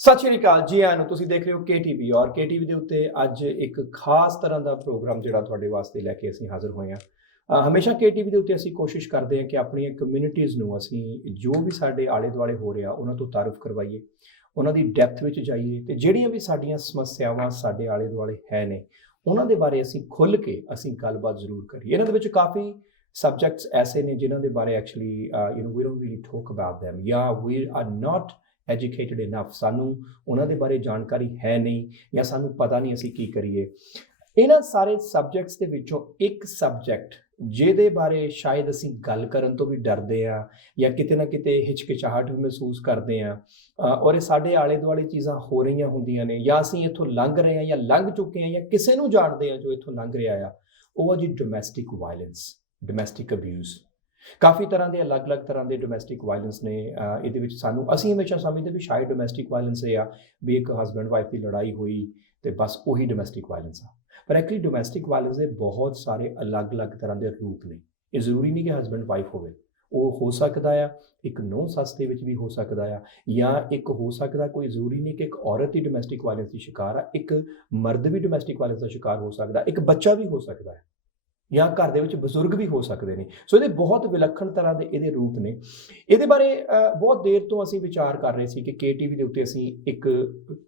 ਸਤਿ ਸ਼੍ਰੀ ਅਕਾਲ ਜੀ ਆਇਆਂ ਨੂੰ। ਤੁਸੀਂ ਦੇਖ ਰਹੇ ਹੋ KTV ਔਰ KTV ਦੇ ਉੱਤੇ ਅੱਜ ਇੱਕ ਖਾਸ ਤਰ੍ਹਾਂ ਦਾ ਪ੍ਰੋਗਰਾਮ ਜਿਹੜਾ ਤੁਹਾਡੇ ਵਾਸਤੇ ਲੈ ਕੇ ਅਸੀਂ ਹਾਜ਼ਰ ਹੋਏ ਹਾਂ। ਹਮੇਸ਼ਾ KTV ਦੇ ਉੱਤੇ ਅਸੀਂ ਕੋਸ਼ਿਸ਼ ਕਰਦੇ ਹਾਂ ਕਿ ਆਪਣੀਆਂ ਕਮਿਊਨਿਟੀਜ਼ ਨੂੰ ਅਸੀਂ ਜੋ ਵੀ ਸਾਡੇ ਆਲੇ ਦੁਆਲੇ ਹੋ ਰਿਹਾ ਉਹਨਾਂ ਤੋਂ ਤਾਰਫ ਕਰਵਾਈਏ, ਉਹਨਾਂ ਦੀ ਡੈਪਥ ਵਿੱਚ ਜਾਈਏ ਤੇ ਜਿਹੜੀਆਂ ਵੀ ਸਾਡੀਆਂ ਸਮੱਸਿਆਵਾਂ ਸਾਡੇ ਆਲੇ ਦੁਆਲੇ ਹੈ ਨੇ ਉਹਨਾਂ ਦੇ ਬਾਰੇ ਅਸੀਂ ਖੁੱਲ੍ਹ ਕੇ ਅਸੀਂ ਗੱਲਬਾਤ ਜ਼ਰੂਰ ਕਰੀਏ। ਇਹਨਾਂ ਦੇ ਵਿੱਚ ਕਾਫੀ ਸਬਜੈਕਟਸ ਐਸੇ ਨੇ ਜਿਨ੍ਹਾਂ ਦੇ ਬਾਰੇ actually we don't really talk about them ਜਾਂ we are not educated enough, ਸਾਨੂੰ ਉਹਨਾਂ ਦੇ ਬਾਰੇ ਜਾਣਕਾਰੀ ਹੈ ਨਹੀਂ ਜਾਂ ਸਾਨੂੰ ਪਤਾ ਨਹੀਂ ਅਸੀਂ ਕੀ ਕਰੀਏ। ਇਹਨਾਂ ਸਾਰੇ ਸਬਜੈਕਟਸ ਦੇ ਵਿੱਚੋਂ ਇੱਕ ਸਬਜੈਕਟ ਜਿਹਦੇ ਬਾਰੇ ਸ਼ਾਇਦ ਅਸੀਂ ਗੱਲ ਕਰਨ ਤੋਂ ਵੀ ਡਰਦੇ ਹਾਂ ਜਾਂ ਕਿਤੇ ਨਾ ਕਿਤੇ ਹਿਚਕਿਚਾਹਟ ਵੀ ਮਹਿਸੂਸ ਕਰਦੇ ਹਾਂ ਔਰ ਇਹ ਸਾਡੇ ਆਲੇ ਦੁਆਲੇ ਚੀਜ਼ਾਂ ਹੋ ਰਹੀਆਂ ਹੁੰਦੀਆਂ ਨੇ ਜਾਂ ਅਸੀਂ ਇੱਥੋਂ ਲੰਘ ਰਹੇ ਹਾਂ ਜਾਂ ਲੰਘ ਚੁੱਕੇ ਹਾਂ ਜਾਂ ਕਿਸੇ ਨੂੰ ਜਾਣਦੇ ਹਾਂ ਜੋ ਇੱਥੋਂ ਲੰਘ ਰਿਹਾ ਆ, ਉਹ ਆ ਜੀ ਡੋਮੈਸਟਿਕ ਵਾਇਲੈਂਸ, ਡੋਮੈਸਟਿਕ ਅਬਿਊਜ਼। ਕਾਫੀ ਤਰ੍ਹਾਂ ਦੇ ਅਲੱਗ-ਅਲੱਗ ਤਰ੍ਹਾਂ ਦੇ ਡੋਮੈਸਟਿਕ ਵਾਇਲੈਂਸ ਨੇ। ਇਹਦੇ ਵਿੱਚ ਅਸੀਂ ਹਮੇਸ਼ਾ ਸਮਝਦੇ ਵੀ ਸ਼ਾਇਦ ਡੋਮੈਸਟਿਕ ਵਾਇਲੈਂਸ ਇਹ ਆ ਵੀ ਇੱਕ ਹਸਬੈਂਡ ਵਾਈਫ ਦੀ ਲੜਾਈ ਹੋਈ ਤੇ ਬਸ ਉਹੀ ਡੋਮੈਸਟਿਕ ਵਾਇਲੈਂਸ ਆ, ਪਰ ਐਕਚੁਅਲੀ ਡੋਮੈਸਟਿਕ ਵਾਇਲੈਂਸ ਦੇ ਬਹੁਤ ਸਾਰੇ ਅਲੱਗ-ਅਲੱਗ ਤਰ੍ਹਾਂ ਦੇ ਰੂਪ ਨੇ। ਇਹ ਜ਼ਰੂਰੀ ਨਹੀਂ ਕਿ ਹਸਬੈਂਡ ਵਾਈਫ ਹੋਵੇ, ਉਹ ਹੋ ਸਕਦਾ ਆ ਇੱਕ ਨੂੰਹ ਸੱਸ ਦੇ ਵਿੱਚ ਵੀ ਹੋ ਸਕਦਾ ਆ, ਜਾਂ ਇੱਕ ਹੋ ਸਕਦਾ ਕੋਈ ਜ਼ਰੂਰੀ ਨਹੀਂ ਕਿ ਇੱਕ ਔਰਤ ਹੀ ਡੋਮੈਸਟਿਕ ਵਾਇਲੈਂਸ ਦੀ ਸ਼ਿਕਾਰ ਆ, ਇੱਕ ਮਰਦ ਵੀ ਡੋਮੈਸਟਿਕ ਵਾਇਲੈਂਸ ਦਾ ਸ਼ਿਕਾਰ ਹੋ ਸਕਦਾ, ਇੱਕ ਬੱਚਾ ਵੀ ਹੋ ਸਕਦਾ ਹੈ ਜਾਂ ਘਰ ਦੇ ਵਿੱਚ ਬਜ਼ੁਰਗ ਵੀ ਹੋ ਸਕਦੇ ਨੇ। ਸੋ ਇਹਦੇ ਬਹੁਤ ਵਿਲੱਖਣ ਤਰ੍ਹਾਂ ਦੇ ਇਹਦੇ ਰੂਪ ਨੇ। ਇਹਦੇ ਬਾਰੇ ਬਹੁਤ ਦੇਰ ਤੋਂ ਅਸੀਂ ਵਿਚਾਰ ਕਰ ਰਹੇ ਸੀ ਕਿ KTV ਦੇ ਉੱਤੇ ਅਸੀਂ ਇੱਕ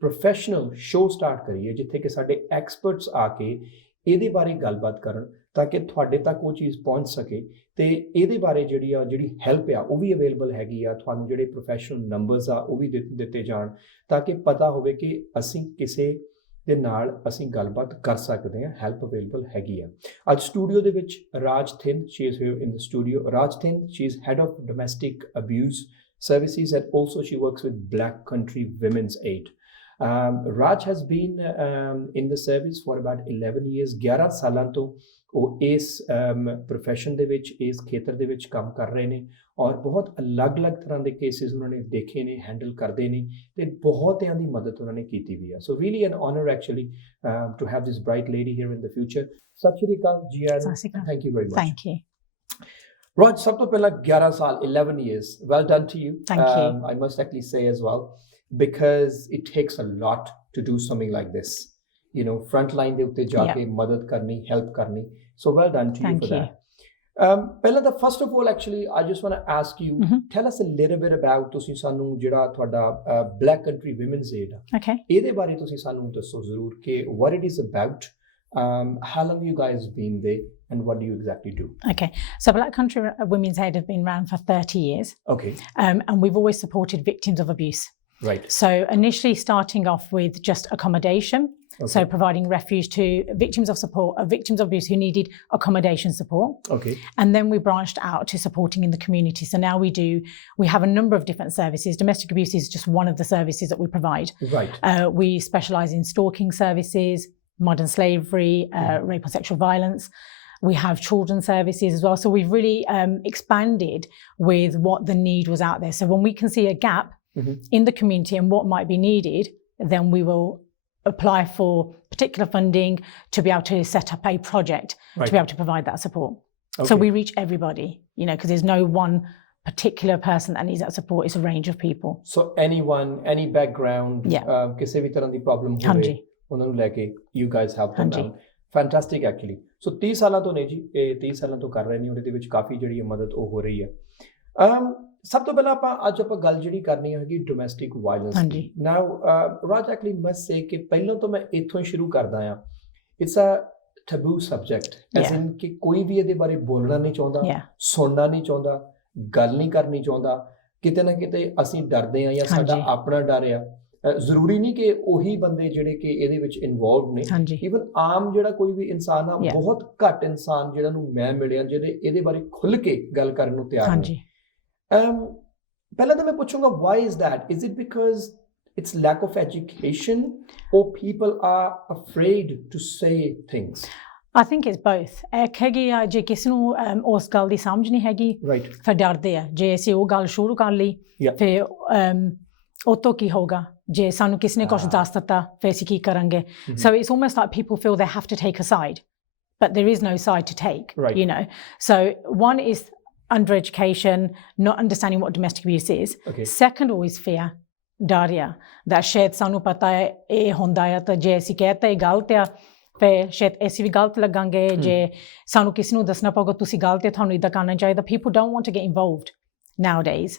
ਪ੍ਰੋਫੈਸ਼ਨਲ ਸ਼ੋਅ ਸਟਾਰਟ ਕਰੀਏ ਜਿੱਥੇ ਕਿ ਸਾਡੇ ਐਕਸਪਰਟਸ ਆ ਕੇ ਇਹਦੇ ਬਾਰੇ ਗੱਲਬਾਤ ਕਰਨ ਤਾਂ ਕਿ ਤੁਹਾਡੇ ਤੱਕ ਉਹ ਚੀਜ਼ ਪਹੁੰਚ ਸਕੇ ਤੇ ਇਹਦੇ ਬਾਰੇ ਜਿਹੜੀ ਹੈਲਪ ਆ ਉਹ ਵੀ ਅਵੇਲੇਬਲ ਹੈਗੀ ਆ। ਤੁਹਾਨੂੰ ਜਿਹੜੇ ਪ੍ਰੋਫੈਸ਼ਨਲ ਨੰਬਰਸ ਆ ਉਹ ਵੀ ਦਿੱਤੇ ਜਾਣ ਤਾਂ ਕਿ ਪਤਾ ਹੋਵੇ ਕਿ ਅਸੀਂ ਕਿਸੇ ਦੇ ਨਾਲ ਅਸੀਂ ਗੱਲਬਾਤ ਕਰ ਸਕਦੇ ਹਾਂ, ਹੈਲਪ ਅਵੇਲੇਬਲ ਹੈਗੀ ਆ। ਅੱਜ ਸਟੂਡੀਓ ਦੇ ਵਿੱਚ Raj Thind, she is here in the studio. Raj Thind, she is head of domestic abuse services and also she works with Black Country Women's Aid. Raj has been in the service for about 11 years. 11 ਸਾਲਾਂ ਤੋਂ ਉਹ ਇਸ profession ਦੇ ਵਿੱਚ, ਇਸ ਖੇਤਰ ਦੇ ਵਿੱਚ ਕੰਮ ਕਰ ਰਹੇ ਨੇ ਔਰ ਬਹੁਤ ਅਲੱਗ-ਅਲੱਗ ਤਰ੍ਹਾਂ ਦੇ ਕੇਸਿਸ ਉਹਨਾਂ ਨੇ ਦੇਖੇ ਨੇ, ਹੈਂਡਲ ਕਰਦੇ ਨੇ ਤੇ ਬਹੁਤਿਆਂ ਦੀ ਮਦਦ ਉਹਨਾਂ ਨੇ ਕੀਤੀ ਵੀ ਆ। So really an honour actually to have this bright lady here in the future. ਸਤਿ ਸ਼੍ਰੀ ਅਕਾਲ ਜੀ ਆਇਆਂ ਨੂੰ। Thank you very much. Thank you. Raj, ਸਭ ਤੋਂ ਪਹਿਲਾਂ 11 ਸਾਲ, 11 years, well done to you. Thank you. I must actually say as well, because it takes a lot to do something like this. You know, front line ਦੇ ਉੱਤੇ ਜਾ ਕੇ ਮਦਦ ਕਰਨੀ, help ਕਰਨੀ. So well done to you for that. ਪਹਿਲਾਂ ਤਾਂ first of all, actually, I just want to ask you, tell us a little bit about ਤੁਸੀਂ ਸਾਨੂੰ ਜਿਹੜਾ ਤੁਹਾਡਾ Black Country Women's Aid ਆ, Okay. ਇਹਦੇ ਬਾਰੇ ਤੁਸੀਂ ਸਾਨੂੰ ਦੱਸੋ ਜ਼ਰੂਰ ਕਿ what it is about, how long you guys been there and what do you exactly do? Okay. So Black Country Women's Aid have been around for 30 years. Okay. And we've always supported victims of abuse. Right. So initially starting off with just accommodation. Okay. So providing refuge to victims of abuse who needed accommodation support. Okay. And then we branched out to supporting in the community. So now we have a number of different services. Domestic abuse is just one of the services that we provide. Right. We specialise in stalking services, modern slavery, rape and sexual violence. We have children's services as well. So we've really expanded with what the need was out there. So when we can see a gap in the community and what might be needed, then we will apply for particular funding to be able to set up a project to be able to provide that support. Okay. So we reach everybody, because there's no one particular person that needs that support. It's a range of people. So anyone, any background, ਕਿਸੇ ਵੀ ਤਰ੍ਹਾਂ ਦੀ problem ਹੋਵੇ ਉਹਨਾਂ ਨੂੰ ਲੈ ਕੇ you guys help them out. Fantastic actually. So 30 ਸਾਲਾਂ ਤੋਂ ਨੇ ਜੀ, ਇਹ 30 ਸਾਲਾਂ ਤੋਂ ਕਰ ਰਹੇ ਨੇ ਔਰ ਇਹਦੇ ਵਿੱਚ ਕਾਫੀ ਜਿਹੜੀ ਮਦਦ ਉਹ ਹੋ ਰਹੀ ਹੈ। ਸਭ ਤੋਂ ਪਹਿਲਾਂ ਅੱਜ ਆਪਾਂ ਗੱਲ ਜਿਹੜੀ ਕਰਨੀ ਹੈਗੀ ਡੋਮੈਸਟਿਕ ਵਾਇਲੈਂਸ ਦੀ। Now Raj, actually must say ਕਿ ਪਹਿਲਾਂ ਤੋਂ ਮੈਂ ਇੱਥੋਂ ਹੀ ਸ਼ੁਰੂ ਕਰਦਾ ਹਾਂ। It's a taboo subject, as in ਕਿ ਕੋਈ ਵੀ ਇਹਦੇ ਬਾਰੇ ਬੋਲਣਾ ਨਹੀਂ ਚਾਹੁੰਦਾ, ਸੁਣਨਾ ਨਹੀਂ ਚਾਹੁੰਦਾ, ਗੱਲ ਨਹੀਂ ਕਰਨੀ ਚਾਹੁੰਦਾ। ਕਿਤੇ ਨਾ ਕਿਤੇ ਅਸੀਂ ਡਰਦੇ ਹਾਂ ਜਾਂ ਸਾਡਾ ਆਪਣਾ ਡਰ ਆ। ਜ਼ਰੂਰੀ ਨਹੀਂ ਕਿ ਉਹੀ ਬੰਦੇ ਜਿਹੜੇ ਕਿ ਇਹਦੇ ਵਿੱਚ ਇਨਵੋਲਵ ਨੇ, ਈਵਨ ਆਮ ਜਿਹੜਾ ਕੋਈ ਵੀ ਇਨਸਾਨ ਆ, ਬਹੁਤ ਘੱਟ ਇਨਸਾਨ ਜਿਹੜਾ ਨੂੰ ਮੈਂ ਮਿਲਿਆ ਜਿਹੜੇ ਇਹਦੇ ਬਾਰੇ ਖੁੱਲ੍ਹ ਕੇ ਗੱਲ ਕਰਨ ਨੂੰ ਤਿਆਰ ਨੇ। ਪਹਿਲਾਂ ਤਾਂ ਮੈਂ ਪੁੱਛੂੰਗਾ, why is that? Is it because it's lack of education or people are afraid to say things? I think it's both. ਇੱਕ ਹੈਗੀ ਆ ਜੇ ਕਿਸੇ ਨੂੰ ਉਸ ਗੱਲ ਦੀ ਸਮਝ ਨਹੀਂ ਹੈਗੀ, ਫਿਰ ਡਰਦੇ ਆ ਜੇ ਅਸੀਂ ਉਹ ਗੱਲ ਸ਼ੁਰੂ ਕਰ ਲਈ ਫਿਰ ਉਹ ਤੋਂ ਕੀ ਹੋਊਗਾ ਜੇ ਸਾਨੂੰ ਕਿਸੇ ਨੇ ਕੁਝ ਦੱਸ ਦਿੱਤਾ ਫਿਰ ਅਸੀਂ ਕੀ ਕਰਾਂਗੇ। So it's almost like people feel they have to take a side, but there is no side to take, So one is under education, not understanding what domestic abuse is. Second, always fear. ਡਰ ਆ that ਸ਼ਾਇਦ ਸਾਨੂੰ ਪਤਾ ਹੈ ਇਹ ਹੁੰਦਾ ਆ ਤਾਂ ਜੇ ਅਸੀਂ ਕਹਿਤਾ ਇਹ ਗਲਤ ਆ ਫਿਰ ਸ਼ਾਇਦ ਅਸੀਂ ਵੀ ਗਲਤ ਲੱਗਾਂਗੇ ਜੇ ਸਾਨੂੰ ਕਿਸੇ ਨੂੰ ਦੱਸਣਾ ਪਊਗਾ ਤੁਸੀਂ ਗਲਤ ਹੈ ਤੁਹਾਨੂੰ ਇੱਦਾਂ ਕਰਨਾ ਚਾਹੀਦਾ people don't want to get involved nowadays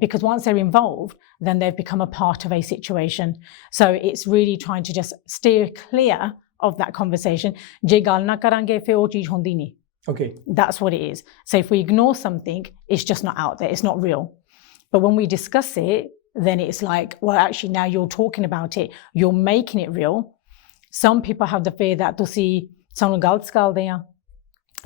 because once they're involved then they've become a part of a situation so it's really trying to just steer clear of that conversation ਜੇ ਗੱਲ ਨਾ ਕਰਾਂਗੇ ਫਿਰ ਉਹ ਚੀਜ਼ ਹੁੰਦੀ ਨਹੀਂ okay that's what it is so if we ignore something it's just not out there it's not real but when we discuss it then it's like well actually now you're talking about it you're making it real some people have the fear that ਤੁਸੀਂ ਸਾਨੂੰ ਗਲਤ ਸਿਖਾਉਂਦੇ ਆ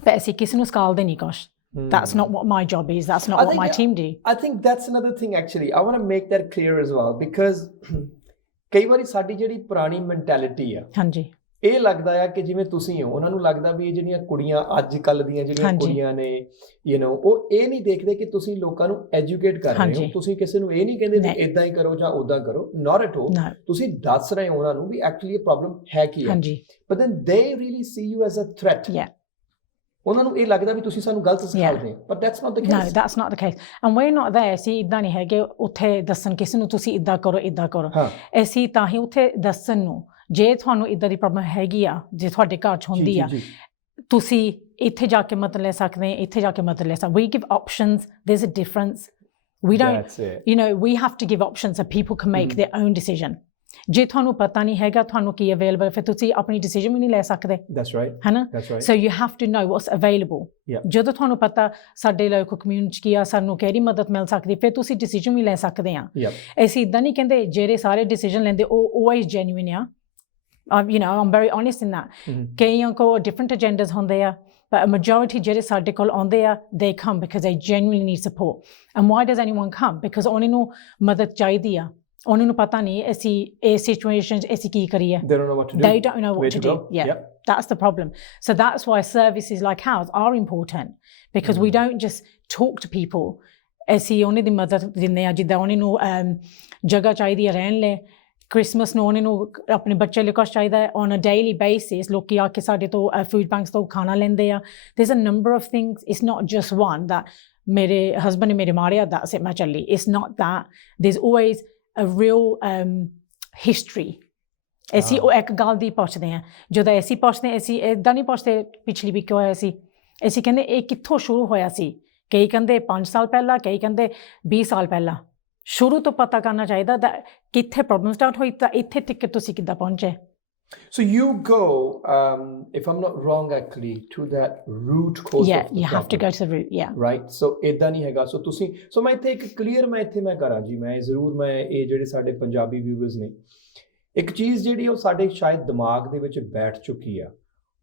ਪਰ ਅਸੀਂ ਕਿਸੇ ਨੂੰ ਸਿਖਾਉਂਦੇ ਨਹੀਂ ਕੁਛ that's not what my job is that's not what my team do I think that's another thing actually I want to make that clear as well because ਕਈ ਵਾਰੀ ਸਾਡੀ ਜਿਹੜੀ ਪੁਰਾਣੀ ਮੈਂਟੈਲਿਟੀ ਆ ਹਾਂਜੀ ਇਹ ਲੱਗਦਾ ਆ ਕਿ ਜਿਵੇਂ ਤੁਸੀਂ ਹੋ ਉਹਨਾਂ ਨੂੰ ਲੱਗਦਾ ਵੀ ਇਹ ਜਿਹੜੀਆਂ ਕੁੜੀਆਂ ਅੱਜ ਕੱਲ੍ਹ ਦੀਆਂ ਜਿਹੜੀਆਂ ਕੁੜੀਆਂ ਨੇ ਉਹ ਇਹ ਨਹੀਂ ਦੇਖਦੇ ਕਿ ਤੁਸੀਂ ਲੋਕਾਂ ਨੂੰ ਐਜੂਕੇਟ ਕਰ ਰਹੇ ਹੋ ਤੁਸੀਂ ਕਿਸੇ ਨੂੰ ਇਹ ਨਹੀਂ ਕਹਿੰਦੇ ਵੀ ਇਦਾਂ ਹੀ ਕਰੋ ਜਾਂ ਉਦਾਂ ਕਰੋ not at all ਤੁਸੀਂ ਦੱਸ ਰਹੇ ਹੋ ਉਹਨਾਂ ਨੂੰ ਵੀ ਐਕਚੁਅਲੀ ਇਹ ਪ੍ਰੋਬਲਮ ਹੈ ਕੀ ਹੈ but then they really see you as a threat ਉਹਨਾਂ ਨੂੰ ਇਹ ਲੱਗਦਾ ਵੀ ਤੁਸੀਂ ਸਾਨੂੰ ਗਲਤ ਸਿਖਾਉਂਦੇ ਹੋ but that's not the case no that's not the case and we're not there ਅਸੀਂ ਇੱਦਾਂ ਨਹੀਂ ਹੈਗੇ ਉੱਥੇ ਦੱਸਣ ਕਿਸੇ ਨੂੰ ਤੁਸੀਂ ਇੱਦਾਂ ਕਰੋ ਅਸੀਂ ਤਾਂ ਹੀ ਉੱਥੇ ਦੱਸਣ ਨੂੰ ਜੇ ਤੁਹਾਨੂੰ ਇੱਦਾਂ ਦੀ ਪ੍ਰੋਬਲਮ ਹੈਗੀ ਆ ਜੇ ਤੁਹਾਡੇ ਘਰ 'ਚ ਹੁੰਦੀ ਆ ਤੁਸੀਂ ਇੱਥੇ ਜਾ ਕੇ ਮਦਦ ਲੈ ਸਕਦੇ ਇੱਥੇ ਜਾ ਕੇ ਮਦਦ ਲੈ ਸਕਦੇ we give options there's a difference we don't we have to give options so people can make their own decision ਜੇ ਤੁਹਾਨੂੰ ਪਤਾ ਨਹੀਂ ਹੈਗਾ ਤੁਹਾਨੂੰ ਕੀ ਅਵੇਲੇਬਲ ਫਿਰ ਤੁਸੀਂ ਆਪਣੀ ਡਿਸੀਜਨ ਵੀ ਨਹੀਂ ਲੈ ਸਕਦੇ that's right ਹੈ ਨਾ so you have to know what's available ਜਦੋਂ ਤੁਹਾਨੂੰ ਪਤਾ ਸਾਡੇ ਲੋਕਲ ਕਮਿਊਨਿਟੀ ਕੀ ਆ ਸਾਨੂੰ ਕਿਹੜੀ ਮਦਦ ਮਿਲ ਸਕਦੀ ਫਿਰ ਤੁਸੀਂ ਡਿਸੀਜਨ ਵੀ ਲੈ ਸਕਦੇ ਆ ਅਸੀਂ ਇੱਦਾਂ ਨਹੀਂ ਕਹਿੰਦੇ ਜਿਹੜੇ ਸਾਰੇ ਡਿਸੀਜਨ ਲੈਂਦੇ ਉਹ always genuine ਆ I'm very honest in that ਕਈਆਂ ਕੋਲ different agendas ਹੁੰਦੇ ਆ but a majority ਜਿਹੜੇ ਸਾਡੇ ਕੋਲ ਆਉਂਦੇ ਆ they come because they genuinely need support and why does anyone come because ਉਹਨਾਂ ਨੂੰ ਮਦਦ ਚਾਹੀਦੀ ਆ ਉਹਨਾਂ ਨੂੰ ਪਤਾ ਨਹੀਂ ਅਸੀਂ ਇਹ ਸਿਚੁਏਸ਼ਨ 'ਚ ਅਸੀਂ ਕੀ ਕਰੀਏ they don't know what to do that's the problem so that's why services like ours are important because we don't just talk to people ਅਸੀਂ ਉਹਨਾਂ ਦੀ ਮਦਦ ਦਿੰਦੇ ਆ ਜਿੱਦਾਂ ਉਹਨਾਂ ਨੂੰ ਜਗ੍ਹਾ ਚਾਹੀਦੀ ਹੈ ਰਹਿਣ ਲਈ ਕ੍ਰਿਸਮਸ ਨੂੰ ਉਹਨਾਂ ਨੂੰ ਆਪਣੇ ਬੱਚੇ ਲਈ ਕੁਛ ਚਾਹੀਦਾ ਹੈ on a daily basis ਲੋਕੀ ਆ ਕੇ ਸਾਡੇ ਤੋਂ ਫੂਡ ਬੈਂਕਸ ਤੋਂ ਖਾਣਾ ਲੈਂਦੇ ਆ there's a number of things it's not just one that ਮੇਰੇ ਹਸਬੈਂਡ ਨੇ ਮੇਰੇ ਮਾਰਿਆ that's it ਮੈਂ ਚੱਲੀ it's not that there's always a real history ਅਸੀਂ ਉਹ ਇੱਕ ਗੱਲ ਦੀ ਪੁੱਛਦੇ ਹਾਂ ਜਦੋਂ ਅਸੀਂ ਪੁੱਛਦੇ ਅਸੀਂ ਇੱਦਾਂ ਨਹੀਂ ਪੁੱਛਦੇ ਪਿਛਲੀ ਵੀ ਕਿਉਂ ਹੋਇਆ ਸੀ ਅਸੀਂ ਕਹਿੰਦੇ ਇਹ ਕਿੱਥੋਂ ਸ਼ੁਰੂ ਹੋਇਆ ਸੀ ਕਈ ਕਹਿੰਦੇ 5 ਸਾਲ ਪਹਿਲਾਂ ਕਈ ਕਹਿੰਦੇ 20 ਸਾਲ ਪਹਿਲਾਂ ਸ਼ੁਰੂ ਤੋਂ ਪਤਾ ਕਰਨਾ ਚਾਹੀਦਾ ਕਿੱਥੇ ਪ੍ਰੋਬਲਮ ਸਟਾਰਟ ਹੋਈ ਤਾਂ ਇੱਥੇ ਤੱਕ ਤੁਸੀਂ ਕਿੱਦਾਂ ਪਹੁੰਚੇ So you go, if I'm not wrong, actually, to that root cause. Yeah, you have to go to the root. Yeah. Right. So ਏਦਾਂ ਨਹੀਂ ਹੈਗਾ. So ਤੁਸੀਂ, so ਮੈਂ ਇੱਥੇ ਇੱਕ clear ਮੈਂ ਕਰਾਂ ਜੀ ਮੈਂ ਜ਼ਰੂਰ ਮੈਂ ਇਹ ਜਿਹੜੇ ਸਾਡੇ ਪੰਜਾਬੀ viewers ਨੇ ਇੱਕ ਚੀਜ਼ ਜਿਹੜੀ ਉਹ ਸਾਡੇ ਸ਼ਾਇਦ ਦਿਮਾਗ ਦੇ ਵਿੱਚ ਬੈਠ ਚੁੱਕੀ ਆ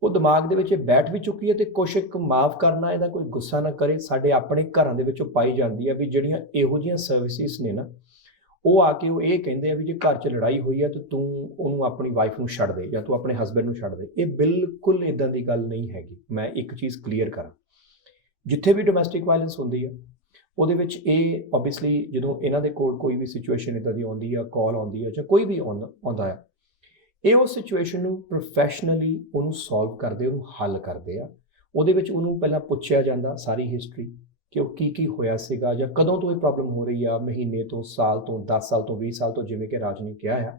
ਉਹ ਦਿਮਾਗ ਦੇ ਵਿੱਚ ਬੈਠ ਵੀ ਚੁੱਕੀ ਹੈ ਤੇ ਕੁਛ ਇੱਕ ਮਾਫ ਕਰਨਾ ਇਹਦਾ ਕੋਈ ਗੁੱਸਾ ਨਾ ਕਰੇ ਸਾਡੇ ਆਪਣੇ ਘਰਾਂ ਦੇ ਵਿੱਚੋਂ ਪਾਈ ਜਾਂਦੀ ਆ ਵੀ ਜਿਹੜੀਆਂ ਇਹੋ ਜਿਹੀਆਂ ਸਰਵਿਸਿਜ਼ ਨੇ ਨਾ ਉਹ ਆ ਕੇ ਉਹ ਇਹ ਕਹਿੰਦੇ ਆ ਵੀ ਜੇ ਘਰ 'ਚ ਲੜਾਈ ਹੋਈ ਆ ਤਾਂ ਤੂੰ ਉਹਨੂੰ ਆਪਣੀ ਵਾਈਫ ਨੂੰ ਛੱਡ ਦੇ ਜਾਂ ਤੂੰ ਆਪਣੇ ਹਸਬੈਂਡ ਨੂੰ ਛੱਡ ਦੇ ਇਹ ਬਿਲਕੁਲ ਇੱਦਾਂ ਦੀ ਗੱਲ ਨਹੀਂ ਹੈਗੀ ਮੈਂ ਇੱਕ ਚੀਜ਼ ਕਲੀਅਰ ਕਰਾਂ ਜਿੱਥੇ ਵੀ ਡੋਮੈਸਟਿਕ ਵਾਇਲੈਂਸ ਹੁੰਦੀ ਆ ਉਹਦੇ ਵਿੱਚ ਇਹ ਓਬਵੀਅਸਲੀ ਜਦੋਂ ਇਹਨਾਂ ਦੇ ਕੋਲ ਕੋਈ ਵੀ ਸਿਚੁਏਸ਼ਨ ਇੱਦਾਂ ਦੀ ਆਉਂਦੀ ਆ ਕਾਲ ਆਉਂਦੀ ਆ ਜਾਂ ਕੋਈ ਵੀ ਆਉਂਦਾ ਆ ਇਹ ਉਹ ਸਿਚੁਏਸ਼ਨ ਨੂੰ ਪ੍ਰੋਫੈਸ਼ਨਲੀ ਉਹਨੂੰ ਸੋਲਵ ਕਰਦੇ ਉਹਨੂੰ ਹੱਲ ਕਰਦੇ ਆ ਉਹਦੇ ਵਿੱਚ ਉਹਨੂੰ ਪਹਿਲਾਂ ਪੁੱਛਿਆ ਜਾਂਦਾ ਸਾਰੀ ਹਿਸਟਰੀ ਕਿ ਉਹ ਕੀ ਹੋਇਆ ਸੀਗਾ ਜਾਂ ਕਦੋਂ ਤੋਂ ਇਹ ਪ੍ਰੋਬਲਮ ਹੋ ਰਹੀ ਆ ਮਹੀਨੇ ਤੋਂ ਸਾਲ ਤੋਂ 10 ਸਾਲ ਤੋਂ 20 ਸਾਲ ਤੋਂ ਜਿਵੇਂ ਕਿ ਰਾਜ ਨੇ ਕਿਹਾ ਆ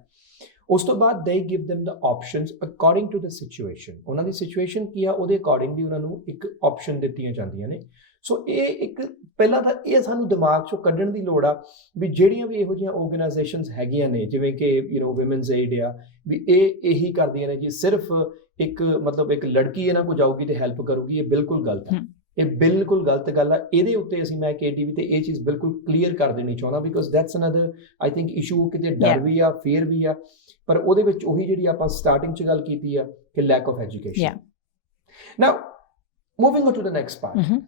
ਉਸ ਤੋਂ ਬਾਅਦ ਦੇ give them the options according to the situation ਉਹਨਾਂ ਦੀ ਸਿਚੁਏਸ਼ਨ ਕੀ ਆ ਉਹਦੇ ਅਕੋਰਡਿੰਗਲੀ ਉਹਨਾਂ ਨੂੰ ਇੱਕ ਆਪਸ਼ਨ ਦਿੱਤੀਆਂ ਜਾਂਦੀਆਂ ਨੇ ਸੋ ਇਹ ਇੱਕ ਪਹਿਲਾਂ ਤਾਂ ਇਹ ਸਾਨੂੰ ਦਿਮਾਗ 'ਚੋਂ ਕੱਢਣ ਦੀ ਲੋੜ ਆ ਵੀ ਜਿਹੜੀਆਂ ਵੀ ਇਹੋ ਜਿਹੀਆਂ ਆਰਗੇਨਾਈਜੇਸ਼ਨਸ ਹੈਗੀਆਂ ਨੇ ਜਿਵੇਂ ਕਿ ਵਿਮਨਸ ਏਡ ਆ ਵੀ ਇਹ ਇਹੀ ਕਰਦੀਆਂ ਨੇ ਜੀ ਸਿਰਫ ਇੱਕ ਮਤਲਬ ਇੱਕ ਲੜਕੀ ਇਹਨਾਂ ਕੋਲ ਜਾਊਗੀ ਤੇ ਹੈਲਪ ਕਰੂਗੀ ਇਹ ਬਿਲਕੁਲ ਗਲਤ ਹੈ ਇਹ ਬਿਲਕੁਲ ਗਲਤ ਗੱਲ ਆ ਇਹਦੇ ਉੱਤੇ ਅਸੀਂ ਮੈਂ KTV ਤੇ ਇਹ ਚੀਜ਼ ਬਿਲਕੁਲ ਕਲੀਅਰ ਕਰ ਦੇਣੀ ਚਾਹੁੰਦਾ because that's another I think issue ਕਿਤੇ ਡਰ ਵੀ ਆ ਫੀਅਰ ਵੀ ਆ ਪਰ ਉਹਦੇ ਵਿੱਚ ਉਹੀ ਜਿਹੜੀ ਆਪਾਂ ਸਟਾਰਟਿੰਗ 'ਚ ਗੱਲ ਕੀਤੀ ਆ ਕਿ lack of education now moving on to the next part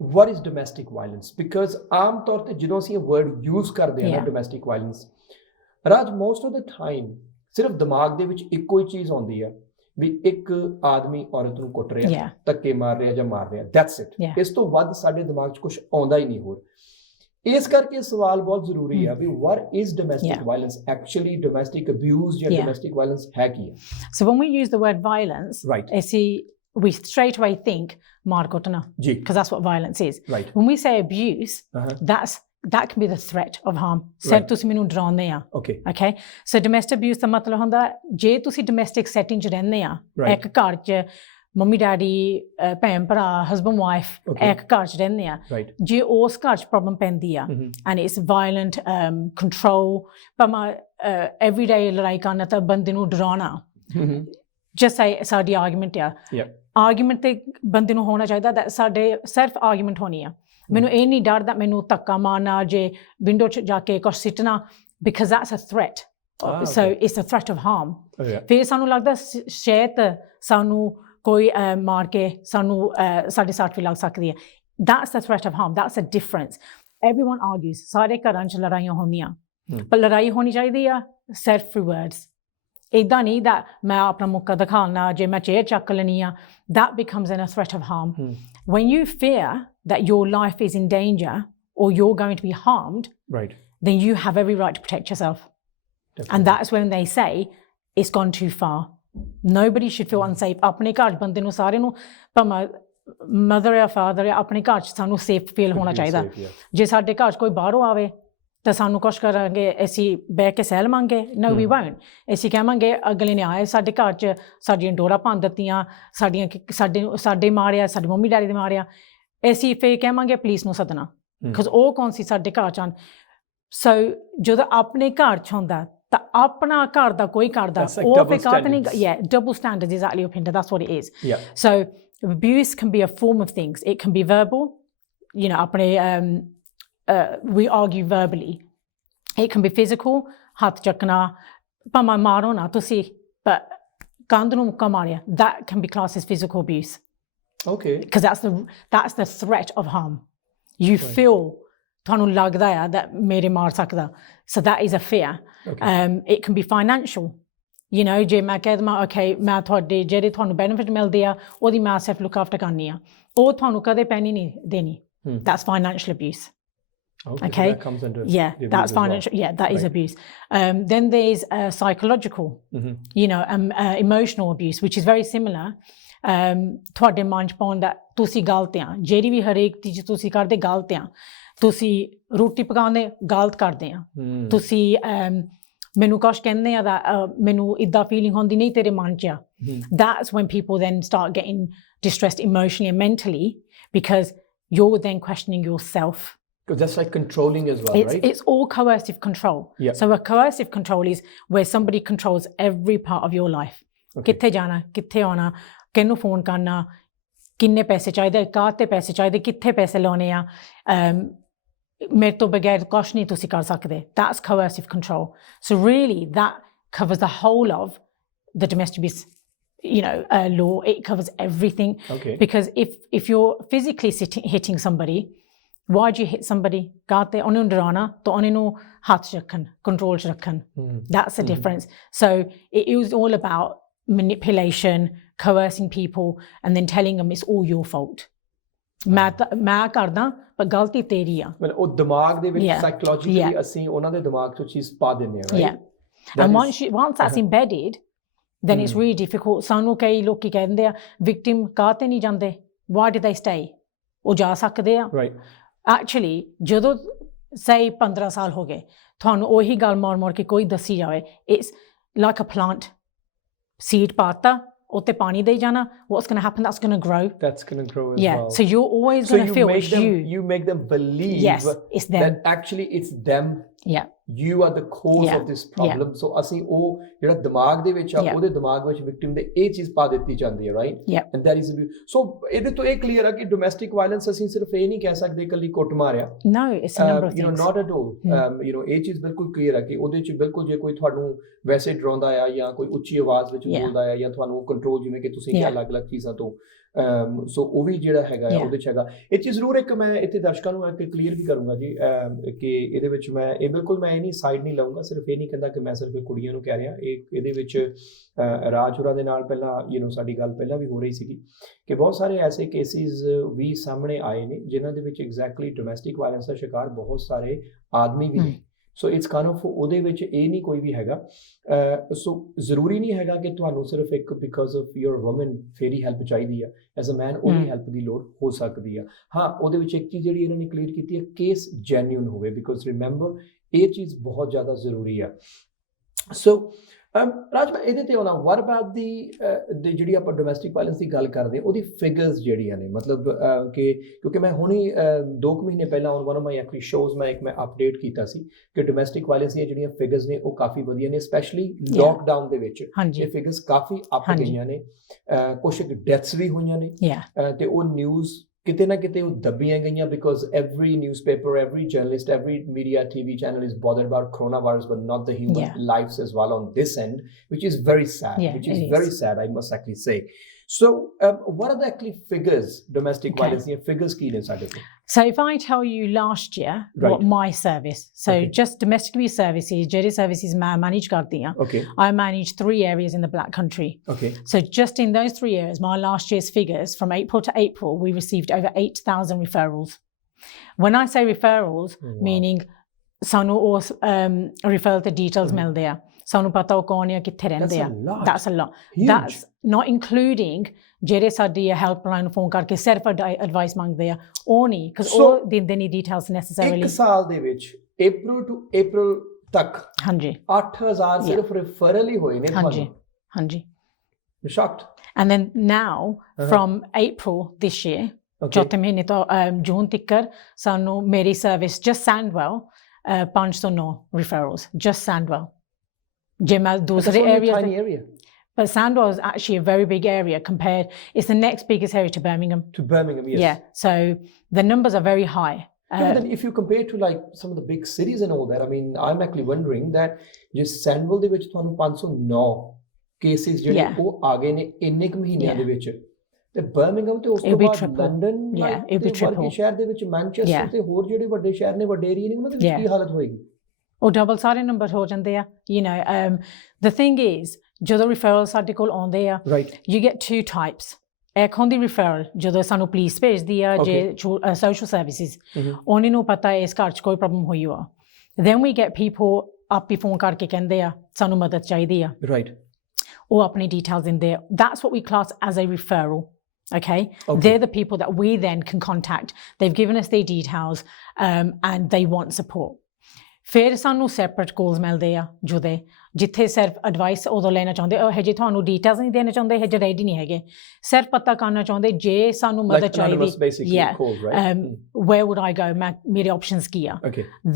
what is domestic violence because ਆਮ ਤੌਰ ਤੇ ਜਦੋਂ ਅਸੀਂ ਇਹ ਵਰਡ ਯੂਜ਼ ਕਰਦੇ ਹਾਂ ਨਾ domestic violence Raj most of the time ਸਿਰਫ ਦਿਮਾਗ ਦੇ ਵਿੱਚ ਇੱਕੋ ਹੀ ਚੀਜ਼ ਆਉਂਦੀ ਆ ਵੀ ਇੱਕ ਆਦਮੀ ਔਰਤ ਨੂੰ ਕੁੱਟ ਰਿਹਾ ਧੱਕੇ ਮਾਰ ਰਿਹਾ ਜਾਂ ਮਾਰ ਰਿਹਾ that's it ਇਸ ਤੋਂ ਵੱਧ ਸਾਡੇ ਦਿਮਾਗ 'ਚ ਕੁਝ ਆਉਂਦਾ ਹੀ ਨਹੀਂ ਹੋਰ ਇਸ ਕਰਕੇ ਸਵਾਲ ਬਹੁਤ ਜ਼ਰੂਰੀ ਆ ਵੀ what is domestic violence actually domestic abuse ਜਾਂ domestic violence ਹੈ ਕੀ ਹੈ so when we use the word violence we straight away think ਮਾਰ ਕੁੱਟਣਾ because that's what violence is when we say abuse that's that can be the threat of harm. Right. ਸਿਰ ਤੁਸੀਂ ਮੈਨੂੰ ਡਰਾਉਂਦੇ ਆ okay okay so domestic abuse ਦਾ ਮਤਲਬ ਹੁੰਦਾ ਜੇ ਤੁਸੀਂ domestic setting 'ਚ ਰਹਿੰਦੇ ਆ Right. ਇੱਕ ਘਰ 'ਚ ਮੰਮੀ ਡੈਡੀ ਭੈਣ ਭਰਾ husband wife Okay. ਇੱਕ ਘਰ 'ਚ ਰਹਿੰਦੇ ਆ ਰਾਈਟ ਜੇ ਉਸ ਘਰ 'ਚ ਪ੍ਰੋਬਲਮ ਪੈਂਦੀ ਆ and it's violent control ਭਾਵੇਂ everyday ਲੜਾਈ ਕਰਨਾ ਤਾਂ ਬੰਦੇ ਨੂੰ ਡਰਾਉਣਾ just say ਸਾਡੀ ਆਰਗੂਮੈਂਟ ਆ ਯਾ ਆਰਗੂਮੈਂਟ ਤੇ ਬੰਦੇ ਨੂੰ ਹੋਣਾ ਚਾਹੀਦਾ that ਸਾਡੇ ਸਿਰਫ ਆਰਗੂਮੈਂਟ ਹੋਣੀ ਆ ਮੈਨੂੰ ਇਹ ਨਹੀਂ ਡਰ that ਮੈਨੂੰ ਧੱਕਾ ਮਾਰਨਾ ਜੇ ਵਿੰਡੋ 'ਚ ਜਾ ਕੇ ਕੁਛ ਸਿੱਟਣਾ because that's a threat so okay. it's a threat of harm yeah. ਫਿਰ ਸਾਨੂੰ ਲੱਗਦਾ ਸ਼ਾਇਦ ਸਾਨੂੰ ਕੋਈ ਮਾਰ ਕੇ ਸਾਨੂੰ ਸਾਡੇ ਸੱਟ ਵੀ ਲੱਗ ਸਕਦੀ ਹੈ that's the threat of harm that's a difference everyone argues ਸਾਰੇ ਘਰਾਂ 'ਚ ਲੜਾਈਆਂ ਹੁੰਦੀਆਂ ਪਰ ਲੜਾਈ ਹੋਣੀ ਚਾਹੀਦੀ ਆ ਸਿਰਫ through words ਇੱਦਾਂ ਨਹੀਂ that ਮੈਂ ਆਪਣਾ ਮੁੱਕਾ ਦਿਖਾਉਣਾ ਜੇ ਮੈਂ ਚੇਅਰ ਚੱਕ ਲੈਣੀ ਆ that becomes a threat of harm when you fear that your life is in danger or you're going to be harmed right then you have every right to protect yourself Definitely. and that's when they say it's gone too far nobody should feel unsafe ਆਪਣੇ ਘਰ ਬੰਦੇ ਨੂੰ ਸਾਰੇ ਨੂੰ ਭਾਵੇਂ mother ਜਾਂ father ਜਾਂ ਆਪਣੇ ਘਰ 'ਚ ਸਾਨੂੰ ਸੇਫ ਫੀਲ ਹੋਣਾ ਚਾਹੀਦਾ Safe, yeah. ਜੇ ਸਾਡੇ ਘਰ 'ਚ ਕੋਈ ਬਾਹਰੋਂ ਆਵੇ ਤਾਂ ਸਾਨੂੰ ਕੁਛ ਕਰਾਂਗੇ ਅਸੀਂ ਬਹਿ ਕੇ ਸਹਿਲ ਮੰਗੇ no we won't ਅਸੀਂ ਕਹਾਂਗੇ ਅਗਲੇ ਨੇ ਆਏ ਸਾਡੇ ਘਰ 'ਚ ਸਾਡੀਆਂ ਡੋਰਾਂ ਭੰਨ ਦਿੱਤੀਆਂ ਸਾਡੇ ਮਾਰਿਆ ਸਾਡੀ ਮੰਮੀ ਡੈਡੀ ਦੇ ਮਾਰਿਆ ਅਸੀਂ ਫਿਰ ਕਹਾਂਗੇ ਪੁਲਿਸ ਨੂੰ ਸੱਦਣਾ ਬਿਕਾਜ਼ ਉਹ ਕੌਣ ਸੀ ਸਾਡੇ ਘਰ 'ਚ ਆਉਣ ਸੋ ਜਦੋਂ ਆਪਣੇ ਘਰ 'ਚ ਹੁੰਦਾ ਤਾਂ ਆਪਣਾ ਘਰ ਦਾ ਕੋਈ ਕਰਦਾ That's like ਉਹ double ਫਿਰ ਕਾਹਤ ਨਹੀਂ standards. yeah double standards exactly opinion that's what it is yeah so abuse can be a form of things it can be verbal you know ਆਪਣੇ we argue verbally it can be physical ਹੱਥ ਚੱਕਣਾ ਭਾਵੇਂ ਮਾਰੋ ਨਾ ਤੁਸੀਂ ਪਰ ਕੰਧ ਨੂੰ ਮੁੱਕਾ ਮਾਰਿਆ that can be classed as physical abuse okay because that's the threat of harm you feel ਤੁਹਾਨੂੰ ਲੱਗਦਾ ਆ that ਮੇਰੇ ਮਾਰ ਸਕਦਾ so that is a fear okay it can be financial you know ਜੇ ਮੈਂ ਕਹਿ ਦਵਾਂ okay ਮੈਂ ਤੁਹਾਡੇ ਜਿਹੜੇ ਤੁਹਾਨੂੰ benefit ਮਿਲਦੇ ਆ ਉਹਦੀ ਮੈਂ ਸਿਰਫ look after ਕਰਨੀ ਆ ਉਹ ਤੁਹਾਨੂੰ ਕਦੇ ਪੈਣੀ ਨਹੀਂ ਦੇਣੀ that's financial abuse okay okay so that comes under yeah the abuse that's as well. financial yeah that is Right. abuse then there's psychological you know emotional abuse which is very similar ਤੁਹਾਡੇ ਮਨ 'ਚ ਪਾਉਣ ਦਾ ਤੁਸੀਂ ਗਲਤ ਆ ਜਿਹੜੀ ਵੀ ਹਰੇਕ ਚੀਜ਼ ਤੁਸੀਂ ਕਰਦੇ ਗਲਤ ਆ ਤੁਸੀਂ ਰੋਟੀ ਪਕਾਉਂਦੇ ਗਲਤ ਕਰਦੇ ਆ ਤੁਸੀਂ ਮੈਨੂੰ ਕੁਛ ਕਹਿੰਦੇ ਆ ਮੈਨੂੰ ਇੱਦਾਂ ਫੀਲਿੰਗ ਹੁੰਦੀ ਨਹੀਂ ਤੇਰੇ ਮਨ 'ਚ ਆ that's when people then start getting distressed emotionally and mentally because you're then questioning yourself because that's like controlling as well right it's all coercive control Yeah. so a coercive control is where somebody controls every part of your life okay ਕਿੱਥੇ ਜਾਣਾ ਕਿੱਥੇ ਆਉਣਾ ਕਿਹਨੂੰ phone ਕਰਨਾ ਕਿੰਨੇ ਪੈਸੇ ਚਾਹੀਦੇ ਕਾਹ ਤੇ ਪੈਸੇ ਚਾਹੀਦੇ ਕਿੱਥੇ ਪੈਸੇ ਲਾਉਣੇ ਆ ਮੇਰੇ ਤੋਂ ਬਗੈਰ ਕੁਛ ਨਹੀਂ ਤੁਸੀਂ ਕਰ ਸਕਦੇ that's coercive control so really that covers the whole of the domestic abuse you know law it covers everything okay because if you're physically hitting somebody why do you hit somebody ਕਾਹ ਤੇ ਉਹਨੂੰ ਡਰਾਉਣਾ ਤਾਂ ਉਹਨੇ ਨੂੰ ਹੱਥ 'ਚ ਰੱਖਣ ਕੰਟਰੋਲ 'ਚ ਰੱਖਣ that's the difference so it is all about manipulation coercing people and then telling them it's all your fault ਮੈਂ ਕਰਦਾ ਪਰ ਗਲਤੀ ਤੇਰੀ ਆ ਮਤਲਬ ਉਹ ਦਿਮਾਗ ਦੇ ਵਿੱਚ Yeah. Psychologically Yeah. ਅਸੀਂ ਉਹਨਾਂ ਦੇ ਦਿਮਾਗ 'ਚ ਚੀਜ਼ ਪਾ ਦਿੰਦੇ ਹਾਂ yeah right and once that's embedded then it's really difficult ਸਾਨੂੰ ਕਈ ਲੋਕੀ ਕਹਿੰਦੇ ਆ victim ਕਾਹ ਤੇ ਨਹੀਂ ਜਾਂਦੇ why did they stay ਉਹ ਜਾ ਸਕਦੇ ਆ right actually ਜਦੋਂ say 15 ਸਾਲ ਹੋ ਗਏ ਤੁਹਾਨੂੰ ਉਹੀ ਗੱਲ ਮੋੜ ਕੇ ਕੋਈ ਦੱਸੀ ਜਾਵੇ it's like a plant seed ਪਾਤਾ ਉੱਤੇ ਪਾਣੀ ਦੇਈ ਜਾਣਾ what's going to happen that's going to grow that's going to grow as yeah well so you're always so going to feel it's you make them believe yes it's them that actually it's them yeah you are the cause Yeah. of this problem so ਅਸੀਂ ਉਹ ਜਿਹੜਾ ਦਿਮਾਗ ਦੇ ਵਿੱਚ ਆ Yeah. ਉਹਦੇ ਦਿਮਾਗ ਵਿੱਚ ਵਿਕਟਿਮ ਦੇ ਇਹ ਚੀਜ਼ ਪਾ ਦਿੱਤੀ ਜਾਂਦੀ ਹੈ right Yeah. and that is so ਇਹਦੇ ਤੋਂ ਇਹ ਕਲੀਅਰ ਆ ਕਿ ਡੋਮੈਸਟਿਕ ਵਾਇਲੈਂਸ ਅਸੀਂ ਸਿਰਫ ਇਹ ਨਹੀਂ ਕਹਿ ਸਕਦੇ ਇਕੱਲੀ ਕੁੱਟ ਮਾਰਿਆ no it's a number of you know things not at all you know ਇਹ ਚੀਜ਼ ਬਿਲਕੁਲ ਕਲੀਅਰ ਆ ਕਿ ਉਹਦੇ ਚ ਬਿਲਕੁਲ ਜੇ ਕੋਈ ਤੁਹਾਨੂੰ ਵੈਸੇ ਡਰਾਉਂਦਾ ਆ ਜਾਂ ਕੋਈ ਉੱਚੀ ਆਵਾਜ਼ ਵਿੱਚ Yeah. ਬੋਲਦਾ ਆ ਜਾਂ ਤੁਹਾਨੂੰ ਕੰਟਰੋਲ ਜਿਵੇਂ ਕਿ ਤੁਸੀਂ ਕਿਹਾ Yeah. ਅਲੱਗ-ਅਲੱਗ ਚੀਜ਼ਾਂ ਤੋਂ ਸੋ ਉਹ ਵੀ ਜਿਹੜਾ ਹੈਗਾ Yeah. ਉਹਦੇ ਚ ਹੈਗਾ ਇਹ ਚੀਜ਼ ਜ਼ਰੂਰ ਇੱਕ ਮੈਂ ਇੱਥੇ ਦਰਸ਼ਕਾਂ ਨੂੰ ਇੱਕ ਕਲੀਅਰ ਵੀ ਕਰੂੰਗਾ ਜੀ ਕਿ ਇਹਦੇ ਵਿੱਚ ਮੈਂ ਇਹ ਬਿਲਕੁਲ ਮੈਂ ਇਹ ਨਹੀਂ ਸਾਈਡ ਨਹੀਂ ਲਊਂਗਾ ਸਿਰਫ ਇਹ ਨਹੀਂ ਕਹਿੰਦਾ ਕਿ ਮੈਂ ਸਿਰਫ ਕੁੜੀਆਂ ਨੂੰ ਕਹਿ ਰਿਹਾ ਇਹਦੇ ਵਿੱਚ ਰਾਜ ਹੋਰਾਂ ਦੇ ਨਾਲ ਪਹਿਲਾਂ ਸਾਡੀ ਗੱਲ ਪਹਿਲਾਂ ਵੀ ਹੋ ਰਹੀ ਸੀਗੀ ਕਿ ਬਹੁਤ ਸਾਰੇ ਐਸੇ ਕੇਸਿਸ ਵੀ ਸਾਹਮਣੇ ਆਏ ਨੇ ਜਿਨ੍ਹਾਂ ਦੇ ਵਿੱਚ ਐਗਜ਼ੈਕਟਲੀ ਡੋਮੈਸਟਿਕ ਵਾਇਲੈਂਸ ਦਾ ਸ਼ਿਕਾਰ ਬਹੁਤ ਸਾਰੇ ਆਦਮੀ ਵੀ ਨੇ ਸੋ ਇਟਸ ਕਾਈਂਡ ਆਫ ਉਹਦੇ ਵਿੱਚ ਇਹ ਨਹੀਂ ਕੋਈ ਵੀ ਹੈਗਾ ਸੋ ਜ਼ਰੂਰੀ ਨਹੀਂ ਹੈਗਾ ਕਿ ਤੁਹਾਨੂੰ ਸਿਰਫ ਇੱਕ ਬਿਕਾਜ਼ ਆਫ ਯੂਰ ਵੂਮਨ ਫੇਰ ਹੀ ਹੈਲਪ ਚਾਹੀਦੀ ਆ ਐਜ਼ ਅ ਮੈਨ ਉਹ ਵੀ ਹੈਲਪ ਦੀ ਲੋੜ ਹੋ ਸਕਦੀ ਆ ਹਾਂ ਉਹਦੇ ਵਿੱਚ ਇੱਕ ਚੀਜ਼ ਜਿਹੜੀ ਇਹਨਾਂ ਨੇ ਕਲੀਅਰ ਕੀਤੀ ਹੈ ਕੇਸ ਜੈਨੂਇਨ ਹੋਵੇ ਬਿਕਾਜ਼ ਰਿਮੈਂਬਰ ਇਹ ਚੀਜ਼ ਬਹੁਤ ਜ਼ਿਆਦਾ ਜ਼ਰੂਰੀ ਆ ਸੋ ਰਾਜ ਮੈਂ ਇਹਦੇ ਤੇ ਆਉਣਾ ਵਾਟ ਅਬਾਊਟ ਦੀ ਜਿਹੜੀ ਆਪਾਂ ਡੋਮੈਸਟਿਕ ਵਾਇਲੈਂਸ ਦੀ ਗੱਲ ਕਰਦੇ ਹਾਂ ਉਹਦੀ ਫਿਗਰਸ ਜਿਹੜੀਆਂ ਨੇ ਮਤਲਬ ਕਿ ਕਿਉਂਕਿ ਮੈਂ ਹੁਣੀ 2 ਮਹੀਨੇ ਪਹਿਲਾਂ on one of my actually shows ਮੈਂ ਅਪਡੇਟ ਕੀਤਾ ਸੀ ਕਿ ਡੋਮੈਸਟਿਕ ਵਾਇਲੈਂਸ ਦੀਆਂ ਜਿਹੜੀਆਂ ਫਿਗਰਸ ਨੇ ਉਹ ਕਾਫੀ ਵਧੀਆ ਨੇ ਸਪੈਸ਼ਲੀ ਲੋਕਡਾਊਨ ਦੇ ਵਿੱਚ ਇਹ ਫਿਗਰਸ ਕਾਫੀ ਅਪ ਗਈਆਂ ਨੇ ਕੁਝ ਡੈਥਸ ਵੀ ਹੋਈਆਂ ਨੇ ਤੇ ਉਹ ਨਿਊਜ਼ ਕਿਤੇ ਨਾ ਕਿਤੇ ਉਹ ਦੱਬੀਆਂ ਗਈਆਂ because every newspaper, every journalist, every media TV channel is bothered about coronavirus but not the human lives as well on this end, which is very sad, very sad, I must actually say. So what are the actually figures, domestic violence, figures key inside of it? So if I tell you last year what my service, so just domestic abuse services, Jedi services I manage kardiyan. I manage 3 areas in the Black Country. So just in those 3 areas, my last year's figures from April to April, we received over 8,000 referrals. When I say referrals, meaning sanu referral the details milde a. ਸਾਨੂੰ ਪਤਾ ਉਹ ਕੌਣ ਹੈ ਕਿੱਥੇ ਰਹਿੰਦੇ ਆ that's a lot that's not including ਜਿਹੜੇ ਸਾਡੀ ਹੈਲਪਲਾਈਨ ਫੋਨ ਕਰਕੇ ਸਿਰਫ ਐਡਵਾਈਸ ਮੰਗਦੇ ਆ ਉਹ ਨਹੀਂ because ਉਹ ਦਿੰਦੇ ਨਹੀਂ ਡਿਟੇਲਸ ਨੈਸੈਸਰੀਲੀ ਇੱਕ ਸਾਲ ਦੇ ਵਿੱਚ April to April ਤੱਕ ਹਾਂਜੀ 8000 ਸਿਰਫ ਰੈਫਰਲ ਹੀ ਹੋਏ ਨੇ ਹਾਂਜੀ ਹਾਂਜੀ shocked and then now from April this year ਚੌਥੇ ਮਹੀਨੇ ਤੋਂ ਜੂਨ ਤੱਕ ਸਾਨੂੰ ਮੇਰੀ service just Sandwell 509 referrals just Sandwell Dusre area. But Sandwell is actually a very big area compared. It's the next biggest area to Birmingham. To Birmingham, yes. Yeah, so the numbers are very high. But then if you compare to like some of the big cities and all that, I mean, I'm actually wondering that just Sandwell ਦੇ ਵਿੱਚ ਤੁਹਾਨੂੰ 509 cases ਜਿਹੜੇ ਉਹ ਆ ਗਏ ਨੇ ਇੰਨੇ ਕੁ ਮਹੀਨਿਆਂ ਦੇ ਵਿੱਚ ਤੇ ਬਰਮਿੰਗਮ ਤੇ ਉਸ ਤੋਂ ਬਾਅਦ ਲੰਡਨ ਤੇ ਵਰਗੇ ਸ਼ਹਿਰ ਦੇ ਵਿੱਚ ਮੈਨਚੈਸਟਰ ਤੇ ਹੋਰ ਜਿਹੜੇ ਵੱਡੇ ਸ਼ਹਿਰ ਨੇ ਵੱਡੇ ਏਰੀਆ ਨੇ ਉਹਨਾਂ ਦੇ ਵਿੱਚ ਕੀ ਹਾਲਤ ਹੋਏਗੀ ਉਹ ਡਬਲ ਸਾਰੇ ਨੰਬਰ ਹੋ ਜਾਂਦੇ ਆ you know the thing is ਜਦੋਂ referral ਸਾਡੇ ਕੋਲ ਆਉਂਦੇ ਆ you get 2 types ਇੱਕ ਹੁੰਦੀ referral ਜਦੋਂ ਸਾਨੂੰ ਪੁਲਿਸ ਭੇਜਦੀ ਆ ਜੇ social services ਉਹਨਾਂ ਨੂੰ ਪਤਾ ਹੈ ਇਸ ਘਰ 'ਚ ਕੋਈ ਪ੍ਰੋਬਲਮ ਹੋਈ ਆ then we get people ਆਪ ਹੀ ਫੋਨ ਕਰਕੇ ਕਹਿੰਦੇ ਆ ਸਾਨੂੰ ਮਦਦ ਚਾਹੀਦੀ ਆ ਉਹ ਆਪਣੀ details ਦਿੰਦੇ ਆ that's what we class as a referral okay they're the people that we then can contact they've given us their details and they want support ਫਿਰ ਸਾਨੂੰ ਸੈਪਰੇਟ ਕਾਲਸ ਮਿਲਦੇ ਆ ਜੁਦੇ ਜਿੱਥੇ ਸਿਰਫ ਐਡਵਾਈਸ ਉਦੋਂ ਲੈਣਾ ਚਾਹੁੰਦੇ ਉਹ ਹੈ ਜੇ ਤੁਹਾਨੂੰ ਡਿਟੇਲਸ ਨਹੀਂ ਦੇਣਾ ਚਾਹੁੰਦੇ ਹੈ ਜੇ ਰੈਡੀ ਨਹੀਂ ਹੈਗੇ ਸਿਰਫ ਪਤਾ ਕਰਨਾ ਚਾਹੁੰਦੇ ਜੇ ਸਾਨੂੰ ਮਦਦ ਚਾਹੀਦੀ where would I go ਮੇਰੇ ਆਪਸ਼ਨਸ ਕੀ ਆ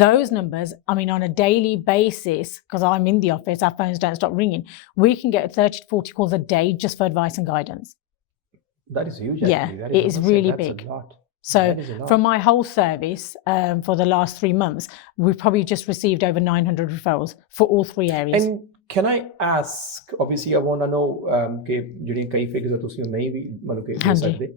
those numbers I mean on a daily basis because I'm in the office our phones don't stop ringing we can get 30 to 40 calls a day just for advice and guidance that is huge actually. It is really big So from my whole service for the last 3 months, we've probably just received over 900 referrals for all 3 areas. And can I ask, obviously I want to know कि जिहड़ी कई figures तुसीं नहीं भी मतलब कि दे सकदे,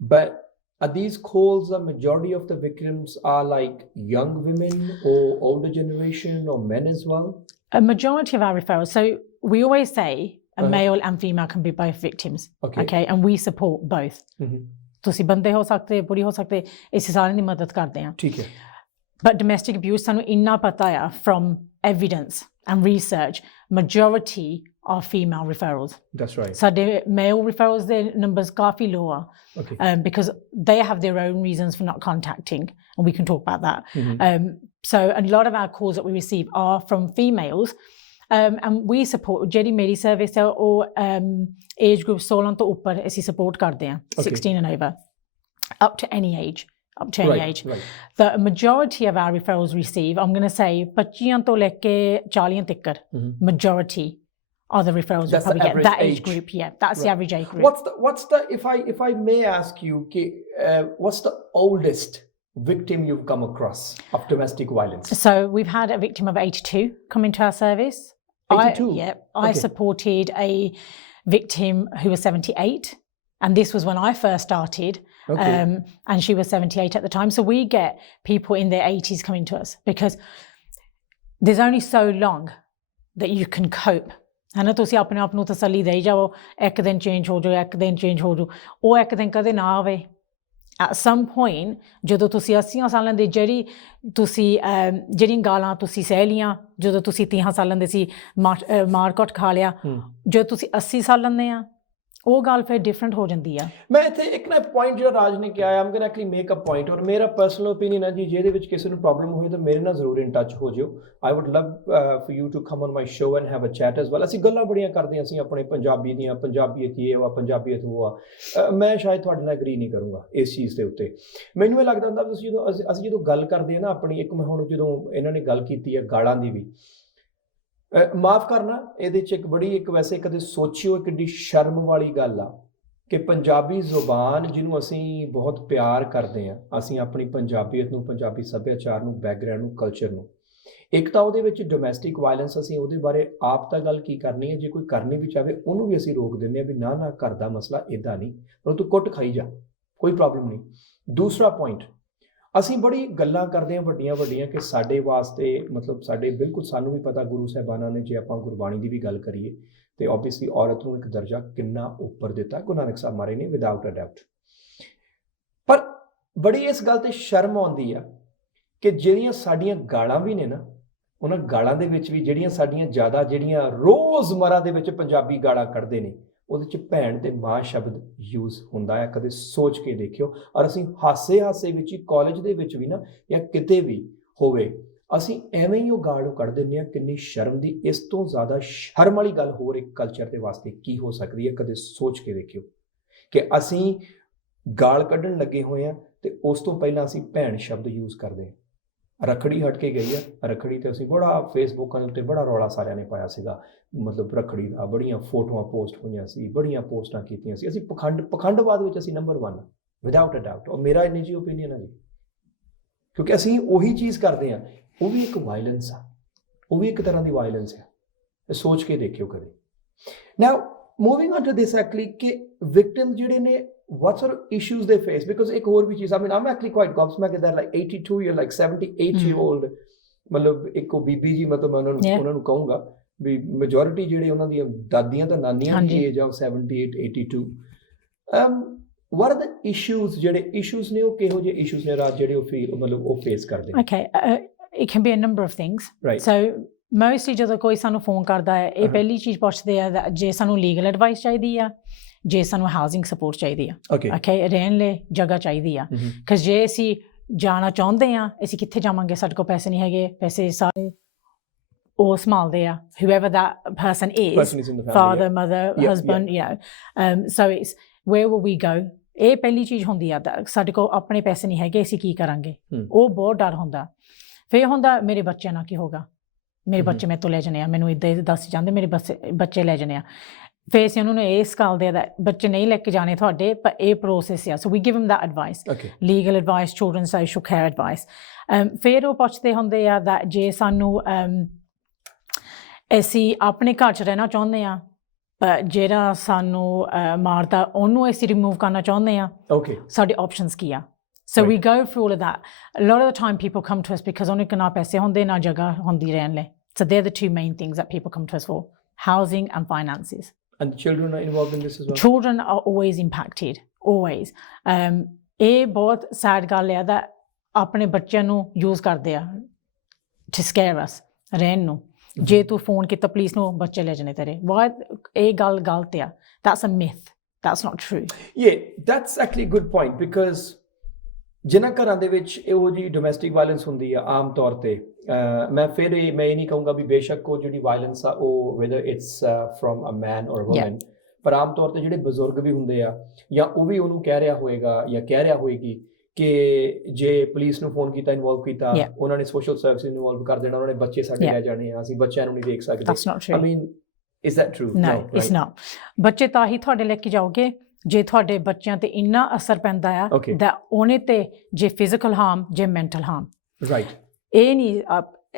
but are these calls the majority of the victims are like young women or older generation or men as well? A majority of our referrals. So we always say a male and female can be both victims. Okay, and we support both. ਤੁਸੀਂ ਬੰਦੇ ਹੋ ਸਕਦੇ ਬੁੜੀ ਹੋ ਸਕਦੇ ਇਸ ਸਾਰਿਆਂ ਦੀ ਮਦਦ ਕਰਦੇ ਆ ਠੀਕ ਹੈ ਬਟ ਡੋਮੈਸਟਿਕ ਅਬਿਊਜ਼ ਸਾਨੂੰ ਇੰਨਾ ਪਤਾ ਆ firm evidence and research majority are female referrals that's right ਸਾਡੇ ਮੇਲ ਰਿਫਰਲਸ ਦੇ ਨੰਬਰਸ ਕਾਫੀ ਲੋ ਆ because they have their own reasons for not contacting and we can talk about that so a lot of our calls that we receive are from females and we support ਜਿਹੜੀ ਮੇਰੀ service ਹੈ ਉਹ age group 16 ਤੋਂ ਉੱਪਰ ਅਸੀਂ support ਕਰਦੇ ਹਾਂ 16 and over up to any age the majority of our referrals receive I'm going to say 25 ਤੋਂ ਲੈ ਕੇ 40 ਤੱਕ majority are the referrals we probably get that age group that's the average age group what's the if I may ask you what's the oldest victim you've come across of domestic violence so we've had a victim of 82 come into our service 82? I supported a victim who was 78 and this was when I first started and she was 78 at the time so we get people in their 80s coming to us because there's only so long that you can cope ਹਨਾ ਤੁਸੀਂ ਆਪਣੇ ਆਪ ਨੂੰ ਤਸੱਲੀ ਦੇਈ ਜਾਓ ਇੱਕ ਦਿਨ ਚੇਂਜ ਹੋ ਜਾਓ ਇੱਕ ਦਿਨ ਚੇਂਜ ਹੋ ਜਾਓ ਉਹ ਇੱਕ ਦਿਨ ਕਦੇ ਨਾ ਆਵੇ at some point ਜਦੋਂ ਤੁਸੀਂ 80 ਸਾਲਾਂ ਦੇ ਜਿਹੜੀਆਂ ਗਾਲਾਂ ਤੁਸੀਂ ਸਹਿ ਲੀਆਂ ਜਦੋਂ ਤੁਸੀਂ 30 ਸਾਲਾਂ ਦੇ ਸੀ ਮਾਰਕਟ ਖਾ ਲਿਆ ਜਦੋਂ ਤੁਸੀਂ 80 ਸਾਲਾਂ ਦੇ ਆ ਉਹ ਗੱਲ ਫਿਰ ਡਿਫਰੈਂਟ ਹੋ ਜਾਂਦੀ ਆ ਮੈਂ ਇੱਥੇ ਇੱਕ ਨਾ ਪੁਆਇੰਟ ਜਿਹੜਾ ਰਾਜ ਨੇ ਕਿਹਾ I'm going actually make a point ਔਰ ਮੇਰਾ ਪਰਸਨਲ ਓਪੀਨੀਅਨ ਹੈ ਜੀ ਜਿਹਦੇ ਵਿੱਚ ਕਿਸੇ ਨੂੰ ਪ੍ਰੋਬਲਮ ਹੋਏ ਤਾਂ ਮੇਰੇ ਨਾਲ ਜ਼ਰੂਰ ਇਨ ਟੱਚ ਹੋ ਜਿਓ I would love for you to come on my show and have a chat as well ਅਸੀਂ ਗੱਲਾਂ ਬੜੀਆਂ ਕਰਦੇ ਹਾਂ ਅਸੀਂ ਆਪਣੇ ਪੰਜਾਬੀ ਦੀਆਂ ਪੰਜਾਬੀਅਤ ਇਹ ਵਾ ਪੰਜਾਬੀਅਤ ਉਹ ਆ ਮੈਂ ਸ਼ਾਇਦ ਤੁਹਾਡੇ ਨਾਲ ਐਗਰੀ ਨਹੀਂ ਕਰੂੰਗਾ ਇਸ ਚੀਜ਼ ਦੇ ਉੱਤੇ ਮੈਨੂੰ ਇਹ ਲੱਗਦਾ ਹੁੰਦਾ ਤੁਸੀਂ ਜਦੋਂ ਅਸੀਂ ਜਦੋਂ ਗੱਲ ਕਰਦੇ ਹਾਂ ਨਾ ਆਪਣੀ ਇੱਕ ਮੈਂ ਹੁਣ ਜਦੋਂ ਇਹਨਾਂ ਨੇ ਗੱਲ ਕੀਤੀ ਹੈ ਗਾਲਾਂ ਦੀ ਵੀ ਮਾਫ ਕਰਨਾ ਇਹਦੇ 'ਚ ਇੱਕ ਵੈਸੇ ਕਦੇ ਸੋਚਿਓ ਕਿੱਡੀ ਸ਼ਰਮ ਵਾਲੀ ਗੱਲ ਆ ਕਿ ਪੰਜਾਬੀ ਜ਼ੁਬਾਨ ਜਿਹਨੂੰ ਅਸੀਂ ਬਹੁਤ ਪਿਆਰ ਕਰਦੇ ਹਾਂ ਅਸੀਂ ਆਪਣੀ ਪੰਜਾਬੀਅਤ ਨੂੰ ਪੰਜਾਬੀ ਸੱਭਿਆਚਾਰ ਨੂੰ ਬੈਕਗ੍ਰਾਉਂਡ ਨੂੰ ਕਲਚਰ ਨੂੰ ਇੱਕ ਤਾਂ ਉਹਦੇ ਵਿੱਚ ਡੋਮੈਸਟਿਕ ਵਾਇਲੈਂਸ ਅਸੀਂ ਉਹਦੇ ਬਾਰੇ ਆਪ ਤਾਂ ਗੱਲ ਕੀ ਕਰਨੀ ਹੈ ਜੇ ਕੋਈ ਕਰਨੀ ਵੀ ਚਾਹੇ ਉਹਨੂੰ ਵੀ ਅਸੀਂ ਰੋਕ ਦਿੰਦੇ ਹਾਂ ਵੀ ਨਾ ਘਰ ਦਾ ਮਸਲਾ ਇੱਦਾਂ ਨਹੀਂ ਪਰ ਤੂੰ ਕੁੱਟ ਖਾਈ ਜਾ ਕੋਈ ਪ੍ਰੋਬਲਮ ਨਹੀਂ ਦੂਸਰਾ ਪੁਆਇੰਟ ਅਸੀਂ ਬੜੀ ਗੱਲਾਂ ਕਰਦੇ ਹਾਂ ਵੱਡੀਆਂ ਕਿ ਸਾਡੇ ਵਾਸਤੇ ਮਤਲਬ ਸਾਡੇ ਬਿਲਕੁਲ ਸਾਨੂੰ ਵੀ ਪਤਾ ਗੁਰੂ ਸਾਹਿਬਾਨਾਂ ਨੇ ਜੇ ਆਪਾਂ ਗੁਰਬਾਣੀ ਦੀ ਵੀ ਗੱਲ ਕਰੀਏ ਤੇ ਆਬਵੀਅਸਲੀ ਔਰਤ ਨੂੰ ਇੱਕ ਦਰਜਾ ਕਿੰਨਾ ਉੱਪਰ ਦਿੱਤਾ ਗੁਰੂ ਨਾਨਕ ਸਾਹਿਬ ਮਹਾਰਾਜ ਨੇ ਵਿਦਆਊਟ ਅ ਡਾਊਟ ਪਰ ਬੜੀ ਇਸ ਗੱਲ ਤੇ ਸ਼ਰਮ ਆਉਂਦੀ ਆ ਕਿ ਜਿਹੜੀਆਂ ਸਾਡੀਆਂ ਗਾਲਾਂ ਵੀ ਨੇ ਨਾ ਉਹਨਾਂ ਗਾਲਾਂ ਦੇ ਵਿੱਚ ਵੀ ਜਿਹੜੀਆਂ ਸਾਡੀਆਂ ਜ਼ਿਆਦਾ ਜਿਹੜੀਆਂ ਰੋਜ਼ਮਰਾ ਦੇ ਵਿੱਚ ਪੰਜਾਬੀ ਗਾਲਾਂ ਕੱਢਦੇ ਨੇ ਉਹਦੇ 'ਚ ਭੈਣ ਤੇ ਮਾਂ ਸ਼ਬਦ ਯੂਜ਼ ਹੁੰਦਾ ਹੈ ਕਦੇ ਸੋਚ ਕੇ ਦੇਖਿਓ ਔਰ ਅਸੀਂ ਹਾਸੇ ਵਿੱਚ ਹੀ ਕਾਲਜ ਦੇ ਵਿੱਚ ਵੀ ਨਾ ਜਾਂ ਕਿਤੇ ਵੀ ਹੋਵੇ ਅਸੀਂ ਐਵੇਂ ਹੀ ਉਹ ਗਾਲ ਨੂੰ ਕੱਢ ਦਿੰਦੇ ਹਾਂ ਕਿੰਨੀ ਸ਼ਰਮ ਦੀ ਇਸ ਤੋਂ ਜ਼ਿਆਦਾ ਸ਼ਰਮ ਵਾਲੀ ਗੱਲ ਹੋਰ ਇੱਕ ਕਲਚਰ ਦੇ ਵਾਸਤੇ ਕੀ ਹੋ ਸਕਦੀ ਹੈ ਕਦੇ ਸੋਚ ਕੇ ਦੇਖਿਓ ਕਿ ਅਸੀਂ ਗਾਲ ਕੱਢਣ ਲੱਗੇ ਹੋਏ ਹਾਂ ਤੇ ਉਸ ਤੋਂ ਪਹਿਲਾਂ ਅਸੀਂ ਭੈਣ ਸ਼ਬਦ ਯੂਜ਼ ਕਰਦੇ ਹਾਂ ਰੱਖੜੀ ਹਟ ਕੇ ਗਈ ਆ ਰੱਖੜੀ ਤੇ ਅਸੀਂ ਬੜਾ ਫੇਸਬੁੱਕਾਂ ਦੇ ਉੱਤੇ ਬੜਾ ਰੌਲਾ ਸਾਰਿਆਂ ਨੇ ਪਾਇਆ ਸੀਗਾ ਮਤਲਬ ਰੱਖੜੀ ਦਾ ਬੜੀਆਂ ਫੋਟੋਆਂ ਪੋਸਟ ਹੋਈਆਂ ਸੀ ਬੜੀਆਂ ਪੋਸਟਾਂ ਕੀਤੀਆਂ ਸੀ ਅਸੀਂ ਪਖੰਡਵਾਦ ਵਿੱਚ ਅਸੀਂ ਨੰਬਰ 1 ਵਿਦਆਊਟ ਅ ਡਾਊਟ ਔਰ ਮੇਰਾ ਨਿੱਜੀ ਓਪੀਨੀਅਨ ਹੈ ਜੀ ਕਿਉਂਕਿ ਅਸੀਂ ਉਹੀ ਚੀਜ਼ ਕਰਦੇ ਹਾਂ ਉਹ ਵੀ ਇੱਕ ਵਾਇਲੈਂਸ ਆ ਉਹ ਵੀ ਇੱਕ ਤਰ੍ਹਾਂ ਦੀ ਵਾਇਲੈਂਸ ਹੈ ਸੋਚ ਕੇ ਦੇਖਿਓ ਕਦੇ now moving on to this actually ਕਿ ਵਿਕਟਿਮ ਜਿਹੜੇ ਨੇ what sort of issues they face because ਇੱਕ ਹੋਰ ਵੀ ਚੀਜ਼ I mean I'm actually quite gobsmacked that like 82 year like 78 year old ਮਤਲਬ ਇੱਕ ਉਹ ਬੀਬੀ ਜੀ ਮਤਲਬ ਮੈਂ ਉਹਨਾਂ ਨੂੰ ਕਹੂੰਗਾ ਵੀ ਮੈਜੋਰਿਟੀ ਜਿਹੜੇ ਉਹਨਾਂ ਦੀਆਂ ਦਾਦੀਆਂ ਤਾਂ ਨਾਨੀਆਂ ਦੀ ਏਜ ਆ 78 82 what are the issues ਜਿਹੜੇ issues ਨੇ ਉਹ ਕਿਹੋ ਜਿਹੇ issues ਨੇ ਰਾਜ ਜਿਹੜੇ ਉਹ ਫੀਲ ਮਤਲਬ ਉਹ ਫੇਸ ਕਰਦੇ ਨੇ okay it can be a number of things right so mostly ਜਦੋਂ ਕੋਈ ਸਾਨੂੰ ਫੋਨ ਕਰਦਾ ਹੈ ਇਹ ਪਹਿਲੀ ਚੀਜ਼ ਪੁੱਛਦੇ ਆ ਜੇ ਸਾਨੂੰ ਲੀਗਲ ਐਡਵਾਈਸ ਚਾਹੀਦੀ ਆ ਜੇ ਸਾਨੂੰ ਹਾਊਸਿੰਗ ਸਪੋਰਟ ਚਾਹੀਦੀ ਆ ਓਕੇ ਰਹਿਣ ਲਈ ਜਗ੍ਹਾ ਚਾਹੀਦੀ ਆ ਕਿਉਂਕਿ ਜੇ ਅਸੀਂ ਜਾਣਾ ਚਾਹੁੰਦੇ ਆ ਅਸੀਂ ਕਿੱਥੇ ਜਾਵਾਂਗੇ ਸਾਡੇ ਕੋਲ ਪੈਸੇ ਨਹੀਂ ਹੈਗੇ ਪੈਸੇ ਸਾਰੇ ਉਹ ਸੰਭਾਲਦੇ ਆ whoever that person is father mother husband so it's where will we go ਇਹ ਪਹਿਲੀ ਚੀਜ਼ ਹੁੰਦੀ ਆ ਸਾਡੇ ਕੋਲ ਆਪਣੇ ਪੈਸੇ ਨਹੀਂ ਹੈਗੇ ਅਸੀਂ ਕੀ ਕਰਾਂਗੇ ਉਹ ਬਹੁਤ ਡਰ ਹੁੰਦਾ ਫਿਰ ਹੁੰਦਾ ਮੇਰੇ ਬੱਚਿਆਂ ਨਾਲ ਕੀ ਹੋਗਾ ਮੇਰੇ ਬੱਚੇ ਮੇਰੇ ਤੋਂ ਲੈ ਜਾਣੇ ਆ ਮੈਨੂੰ ਇੱਦਾਂ ਦੱਸ ਜਾਂਦੇ ਮੇਰੇ ਬੱਚੇ ਲੈ ਜਾਣੇ ਆ ਫਿਰ ਅਸੀਂ ਉਹਨਾਂ ਨੂੰ ਇਹ ਸਿਖਾਉਂਦੇ ਆ ਬੱਚੇ ਨਹੀਂ ਲੈ ਕੇ ਜਾਣੇ ਤੁਹਾਡੇ ਪਰ ਇਹ ਪ੍ਰੋਸੈਸ ਆ so we give him that advice legal advice children social care advice ਫਿਰ ਉਹ ਪੁੱਛਦੇ ਹੁੰਦੇ ਆ that ਜੇ ਸਾਨੂੰ ਅਸੀਂ ਆਪਣੇ ਘਰ 'ਚ ਰਹਿਣਾ ਚਾਹੁੰਦੇ ਆ ਪਰ ਜਿਹੜਾ ਸਾਨੂੰ ਮਾਰਦਾ ਉਹਨੂੰ ਅਸੀਂ ਰਿਮੂਵ ਕਰਨਾ ਚਾਹੁੰਦੇ ਆ ਸਾਡੇ ਆਪਸ਼ਨਸ ਕੀ ਆ So we go through all of that. A lot of the time people come to us because ਉਹਨੇ ਨਾ ਪੈਸੇ ਹੁੰਦੇ ਨਾ ਜਗ੍ਹਾ ਹੁੰਦੀ ਰਹਿਣ ਲਈ so they're the two main things that people come to us for housing and finances. And children are involved in this as well? Children are always impacted, always. ਇਹ ਬਹੁਤ sad ਗੱਲ ਹੈ that ਆਪਣੇ ਬੱਚਿਆਂ ਨੂੰ use ਕਰਦੇ ਆ to scare us, ਰਹਿਣ ਨੂੰ ਜੇ ਤੂੰ ਫੋਨ ਕੀਤਾ ਪੁਲਿਸ ਨੂੰ ਬੱਚੇ ਲੈ ਜਾਣੇ ਤੇਰੇ ਇਹ ਗੱਲ ਗਲਤ ਆ that's a myth, that's not true. Yeah, that's actually a good point because ਜਿਨ੍ਹਾਂ ਘਰਾਂ ਦੇ ਵਿੱਚ ਇਹੋ ਜਿਹੀ ਡੋਮੈਸਟਿਕ ਵਾਇਲੈਂਸ ਹੁੰਦੀ ਆ ਆਮ ਤੌਰ ਤੇ ਮੈਂ ਇਹ ਨਹੀਂ ਕਹੂੰਗਾ ਵੀ ਬੇਸ਼ੱਕ ਉਹ ਜਿਹੜੀ ਵਾਇਲੈਂਸ ਆ ਉਹ whether it's from a man or a woman ਪਰ ਆਮ ਤੌਰ ਤੇ ਜਿਹੜੇ ਬਜ਼ੁਰਗ ਵੀ ਹੁੰਦੇ ਆ ਜਾਂ ਉਹ ਵੀ ਉਹਨੂੰ ਕਹਿ ਰਿਹਾ ਹੋਏਗਾ ਜਾਂ ਕਹਿ ਰਿਹਾ ਹੋਏਗੀ ਕਿ ਜੇ ਪੁਲਿਸ ਨੂੰ ਫੋਨ ਕੀਤਾ ਇਨਵੋਲਵ ਕੀਤਾ ਉਹਨਾਂ ਨੇ ਸੋਸ਼ਲ ਸਰਵਿਸ ਇਨਵੋਲਵ ਕਰ ਦੇਣਾ ਉਹਨਾਂ ਨੇ ਬੱਚੇ ਸਾਡੇ ਲੈ ਜਾਣੇ ਆ ਅਸੀਂ ਬੱਚਿਆਂ ਨੂੰ ਨਹੀਂ ਦੇਖ ਸਕਦੇ I mean is that true? No, it's not. ਬੱਚੇ ਤਾਂ ਹੀ ਤੁਹਾਡੇ ਲੈ ਕੇ ਜਾਓਗੇ ਜੇ ਤੁਹਾਡੇ ਬੱਚਿਆਂ ਤੇ ਇੰਨਾ ਅਸਰ ਪੈਂਦਾ ਆ that ਉਹਨੇ ਤੇ ਜੇ ਫਿਜ਼ੀਕਲ ਹਾਰਮ ਜੇ ਮੈਂਟਲ ਹਾਰਮ ਰਾਈਟ ਇਹ ਨਹੀਂ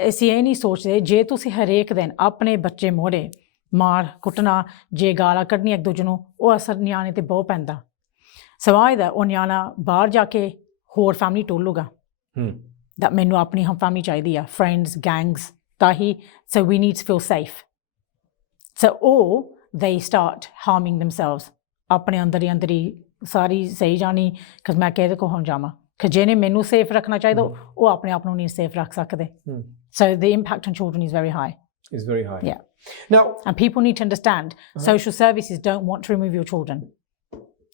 ਅਸੀਂ ਇਹ ਨਹੀਂ ਸੋਚਦੇ ਜੇ ਤੁਸੀਂ ਹਰੇਕ ਦਿਨ ਆਪਣੇ ਬੱਚੇ ਮੋੜੇ ਮਾਰ ਕੁੱਟਣਾ ਜੇ ਗਾਲਾਂ ਕੱਢਣੀਆਂ ਇੱਕ ਦੂਜੇ ਨੂੰ ਉਹ ਅਸਰ ਨਿਆਣੇ ਤੇ ਬਹੁਤ ਪੈਂਦਾ ਸਵਾਏ ਦਾ ਉਹ ਨਿਆਣਾ ਬਾਹਰ ਜਾ ਕੇ ਹੋਰ ਫੈਮਿਲੀ ਟੋਲੂਗਾ that ਮੈਨੂੰ ਆਪਣੀ ਹਮ ਫੈਮਿਲੀ ਚਾਹੀਦੀ ਆ ਫਰੈਂਡਸ ਗੈਂਗਸ ਤਾਂ ਹੀ so we need to feel safe so or they start harming themselves ਆਪਣੇ ਅੰਦਰ ਹੀ ਸਾਰੀ ਸਹੀ ਜਾਣੀ ਕਿ ਮੈਂ ਕਿਹਦੇ ਕੋਲ ਹੁਣ ਜਾਵਾਂ ਕਿ ਜਿਹਨੇ ਮੈਨੂੰ ਸੇਫ ਰੱਖਣਾ ਚਾਹੀਦਾ ਉਹ ਆਪਣੇ ਆਪ ਨੂੰ ਨਹੀਂ ਸੇਫ ਰੱਖ ਸਕਦੇ so the impact on children is very high. Is very high. Yeah. Now, and people need to understand social services don't want to remove your children.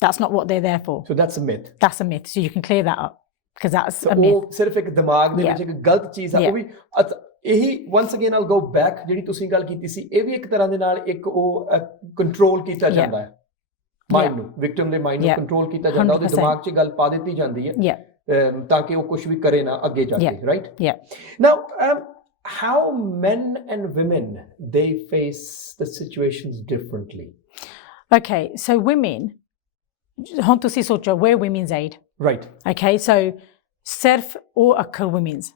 That's not what they're there for. so that's a myth. That's a myth, so you can clear that up because that's So a myth. ਉਹ ਸਿਰਫ ਇੱਕ ਦਿਮਾਗ ਦੇ ਵਿੱਚ ਇੱਕ ਗਲਤ ਚੀਜ਼ ਆ ਉਹ ਵੀ ਇਹੀ once again I'll go back ਜਿਹੜੀ ਤੁਸੀਂ ਗੱਲ ਕੀਤੀ ਸੀ ਇਹ ਵੀ ਇੱਕ ਤਰ੍ਹਾਂ ਦੇ ਨਾਲ ਇੱਕ ਉਹ ਕੰਟਰੋਲ ਕੀਤਾ ਜਾਂਦਾ ਹੈ ਮਾਈਂਡ ਨੂੰ ਵਿਕਟਿਮ ਦੇ ਮਾਈਂਡ ਨੂੰ ਕੰਟਰੋਲ ਕੀਤਾ ਜਾਂਦਾ ਉਹਦੇ ਦਿਮਾਗ 'ਚ ਗੱਲ ਪਾ ਦਿੱਤੀ ਜਾਂਦੀ ਹੈ ਤਾਂ ਕਿ ਉਹ ਕੁਝ ਵੀ ਕਰੇ ਨਾ ਅੱਗੇ ਜਾ ਕੇ right now how men and women they face the situations differently. Okay, so women ਹੁਣ ਤੁਸੀਂ ਸੋਚੋ we're women's aid. Right. Okay, so ਸਿਰਫ ਉਹ ਅੱਖਰ women's.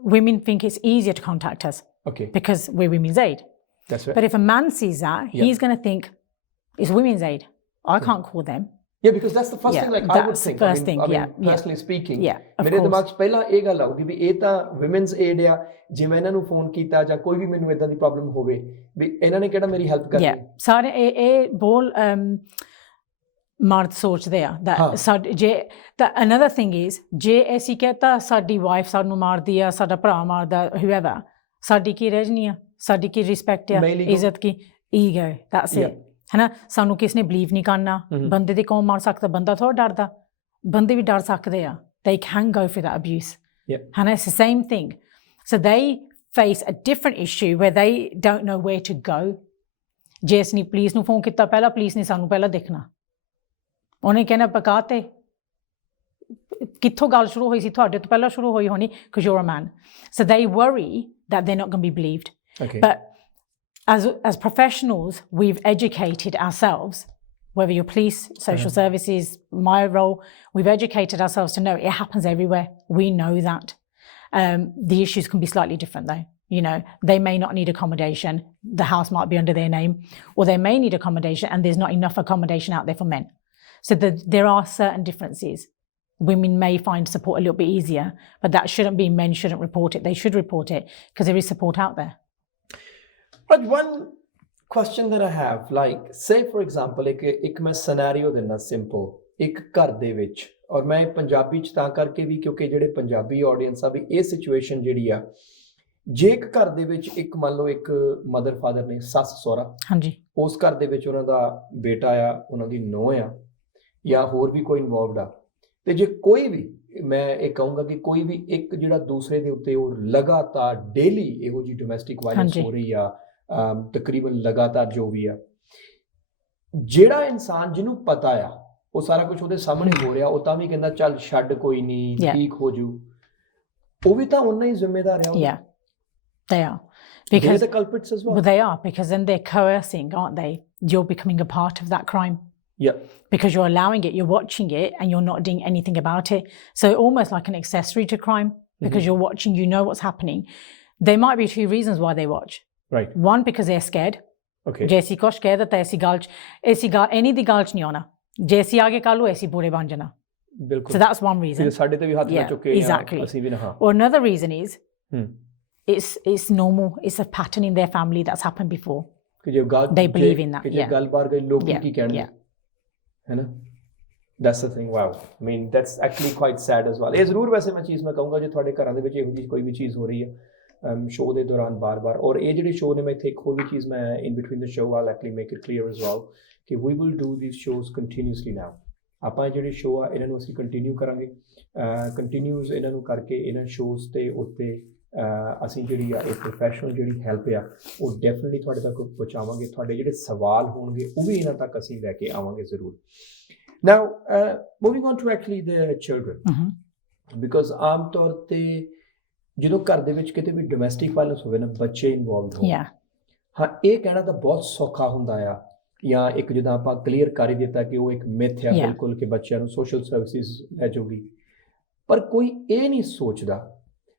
Women think it's easier to contact us. Okay. Because we're women's aid. That's right. But if a man sees that, he's going to think it's women's aid. I can't call them. Yeah, because that's the first thing like I would think. First thing, personally speaking. Yeah, of ਮੇਰੇ course. ਦਿਮਾਗ 'ਚ ਪਹਿਲਾਂ ਇਹ ਗੱਲ ਆਊਗੀ ਵੀ ਇਹ ਤਾਂ women's aid ਆ ਜਿਵੇਂ ਇਹਨਾਂ ਨੂੰ ਫੋਨ ਕੀਤਾ ਜਾਂ ਕੋਈ ਵੀ ਮੈਨੂੰ ਇਦਾਂ ਦੀ ਪ੍ਰੋਬਲਮ ਹੋਵੇ ਵੀ ਇਹਨਾਂ ਨੇ ਕਿਹੜਾ ਮੇਰੀ ਹੈਲਪ ਕਰਨੀ Yeah, ਸਾਰੇ ਇਹ ਬੋਲ ਮਰਦ ਸੋਚਦੇ ਆ that ਜੇ ਤਾਂ another thing is ਜੇ ਅਸੀਂ ਕਹਤਾ ਸਾਡੀ ਵਾਈਫ ਸਾਨੂੰ ਮਾਰਦੀ ਆ ਸਾਡਾ ਭਰਾ ਮਾਰਦਾ whoever ਸਾਡੀ ਕੀ ਰਹਿਣੀ ਆ ਸਾਡੀ ਕੀ ਰਿਸਪੈਕਟ ਆ ਇੱਜ਼ਤ ਕੀ ਈਗੋ that's it ਹੈ ਨਾ ਸਾਨੂੰ ਕਿਸ ਨੇ ਬਲੀਵ ਨਹੀਂ ਕਰਨਾ ਬੰਦੇ ਦੀ ਕੌਣ ਮਾਰ ਸਕਦਾ ਬੰਦਾ ਥੋੜਾ ਡਰਦਾ ਬੰਦੇ ਵੀ ਡਰ ਸਕਦੇ ਆ they can go for that abuse ਹੈ ਨਾ it's the same thing so they face a different issue where they don't know where to go ਜੇ ਅਸੀਂ ਪੁਲਿਸ ਨੂੰ ਫੋਨ ਕੀਤਾ ਪਹਿਲਾਂ ਪੁਲਿਸ ਨੇ ਸਾਨੂੰ ਪਹਿਲਾਂ ਦੇਖਣਾ ਉਹਨੇ ਕਹਿਣਾ ਪਕਾ ਤੇ ਕਿੱਥੋਂ ਗੱਲ ਸ਼ੁਰੂ ਹੋਈ ਸੀ ਤੁਹਾਡੇ ਤੋਂ ਪਹਿਲਾਂ ਸ਼ੁਰੂ ਹੋਈ ਹੋਣੀ because you're a man so they worry that they're not going to be believed but as professionals we've educated ourselves whether you're police social services my role we've educated ourselves to know it happens everywhere we know that the issues can be slightly different though you know they may not need accommodation the house might be under their name or they may need accommodation and there's not enough accommodation out there for men. So there are certain differences. Women may find support a little bit easier, but that shouldn't be men shouldn't report it. They should report it because there is support out there. But one question that I have, like, say for example, ਇੱਕ ਮੈਂ scenario ਦੇਣਾ simple, ਇੱਕ ਘਰ ਦੇ ਵਿੱਚ ਔਰ ਮੈਂ ਪੰਜਾਬੀ ਚ ਤਾਂ ਕਰਕੇ ਵੀ ਕਿਉਂਕਿ ਜਿਹੜੇ ਪੰਜਾਬੀ ਆਡੀਅנס ਆ ਵੀ ਇਹ ਸਿਚੁਏਸ਼ਨ ਜਿਹੜੀ ਆ ਜੇ ਇੱਕ ਘਰ ਦੇ ਵਿੱਚ ਇੱਕ ਮੰਨ ਲਓ ਇੱਕ ਮਦਰ ਫਾਦਰ ਨੇ ਸੱਸ ਸਹੁਰਾ ਹਾਂਜੀ ਉਸ ਘਰ ਦੇ ਵਿੱਚ ਉਹਨਾਂ ਦਾ ਬੇਟਾ ਆ ਉਹਨਾਂ ਦੀ ਨੂੰਹ ਆ ਜਾਂ ਹੋਰ ਵੀ ਕੋਈ ਇਨਵੋਲਵਡ ਆ ਤੇ ਜੇ ਕੋਈ ਵੀ ਮੈਂ ਇਹ ਕਹੂੰਗਾ ਕਿ ਕੋਈ ਵੀ ਇੱਕ ਜਿਹੜਾ ਦੂਸਰੇ ਦੇ ਉੱਤੇ ਉਹ ਲਗਾਤਾਰ ਡੇਲੀ ਇਹੋ ਜਿਹੀ ਡੋਮੈਸਟਿਕ ਵਾਇਲੈਂਸ ਹੋ ਰਹੀ ਆ ਤਕਰੀਬਨ ਲਗਾਤਾਰ ਜੋ ਵੀ ਆ ਜਿਹੜਾ ਇਨਸਾਨ ਜਿਹਨੂੰ ਪਤਾ ਆ ਉਹ ਸਾਰਾ ਕੁਝ ਉਹਦੇ ਸਾਹਮਣੇ ਹੋ ਰਿਹਾ ਉਹ ਤਾਂ ਵੀ ਕਹਿੰਦਾ ਚੱਲ ਛੱਡ ਕੋਈ ਨਹੀਂ ਠੀਕ ਹੋ ਜੂ ਉਹ ਵੀ ਤਾਂ ਉਹਨਾਂ ਹੀ ਜ਼ਿੰਮੇਦਾਰ ਆ they are because they're the culprits as well. Well, they are because then they're coercing, aren't they? You're becoming a part of that crime. Because you're allowing it, you're watching it, and you're not doing anything about it. So almost like an accessory to crime because you're watching, you know what's happening. There might be two reasons why they watch. Right. One, because they're scared. Okay. Jesse ko scared that aisi galch any di galch nahi auna. Jesse aage kalu aisi bure ban jana. Bilkul. So that's one reason. ਸਾਡੇ ਤੇ ਵੀ ਹੱਥ ਲਾ ਚੁੱਕੇ exactly. ਅਸੀਂ ਵੀ ਨਾ ਹਾਂ. Or another reason is it's normal. It's a pattern in their family that's happened before. They believe in that. ਕਿ ਜੇ ਗੱਲ ਬਾਹਰ ਗਈ ਲੋਕ ਕੀ ਕਹਿਣਗੇ ਹੈ ਨਾ that's the thing. Wow, I mean that's actually quite sad as well. ਇਹ ਜ਼ਰੂਰ ਵੈਸੇ ਮੈਂ ਚੀਜ਼ ਮੈਂ ਕਹੂੰਗਾ ਜੇ ਤੁਹਾਡੇ ਘਰਾਂ ਦੇ ਵਿੱਚ ਇਹੋ ਜਿਹੀ ਕੋਈ ਵੀ ਚੀਜ਼ ਹੋ ਰਹੀ ਹੈ ਸ਼ੋਅ ਦੇ ਦੌਰਾਨ ਬਾਰ-ਬਾਰ ਔਰ ਇਹ ਜਿਹੜੇ ਸ਼ੋਅ ਨੇ ਮੈਂ ਇੱਥੇ ਇੱਕ ਹੋਰ ਵੀ ਚੀਜ਼ ਮੈਂ in between the show I'll actually make it clear as well ਕਿ we will do these shows continuously now. ਆਪਾਂ ਜਿਹੜੇ ਸ਼ੋਅ ਆ ਇਹਨਾਂ ਨੂੰ ਅਸੀਂ ਕੰਟੀਨਿਊ ਕਰਾਂਗੇ ਕੰਟੀਨਿਊਸ ਇਹਨਾਂ ਨੂੰ ਕਰਕੇ ਇਹਨਾਂ ਸ਼ੋਅਸ ਤੇ ਉੱਤੇ ਅਸੀਂ ਜਿਹੜੀ ਆ ਇਹ ਪ੍ਰੋਫੈਸ਼ਨਲ ਜਿਹੜੀ ਹੈਲਪ ਆ ਉਹ ਡੈਫੀਨਿਟਲੀ ਤੁਹਾਡੇ ਤੱਕ ਪਹੁੰਚਾਵਾਂਗੇ ਤੁਹਾਡੇ ਜਿਹੜੇ ਸਵਾਲ ਹੋਣਗੇ ਉਹ ਵੀ ਇਹਨਾਂ ਤੱਕ ਅਸੀਂ ਲੈ ਕੇ ਆਵਾਂਗੇ ਜ਼ਰੂਰ now moving on to actually the children because ਆਮ ਤੌਰ ਤੇ ਜਦੋਂ ਘਰ ਦੇ ਵਿੱਚ ਕਿਤੇ ਵੀ ਡੋਮੈਸਟਿਕ ਵਾਇਲੈਂਸ ਹੋਵੇ ਨਾ ਬੱਚੇ ਇਨਵੋਲਵਡ ਹੋਣ ਹਾਂ ਇਹ ਕਹਿਣਾ ਤਾਂ ਬਹੁਤ ਸੌਖਾ ਹੁੰਦਾ ਆ ਜਾਂ ਇੱਕ ਜਿੱਦਾਂ ਆਪਾਂ ਕਲੀਅਰ ਕਰ ਹੀ ਦਿੱਤਾ ਕਿ ਉਹ ਇੱਕ ਮਿਥ ਆ ਬਿਲਕੁਲ ਕਿ ਬੱਚਿਆਂ ਨੂੰ ਸੋਸ਼ਲ ਸਰਵਿਸਿਜ਼ ਲੈ ਜਾਊਗੀ ਪਰ ਕੋਈ ਇਹ ਨਹੀਂ ਸੋਚਦਾ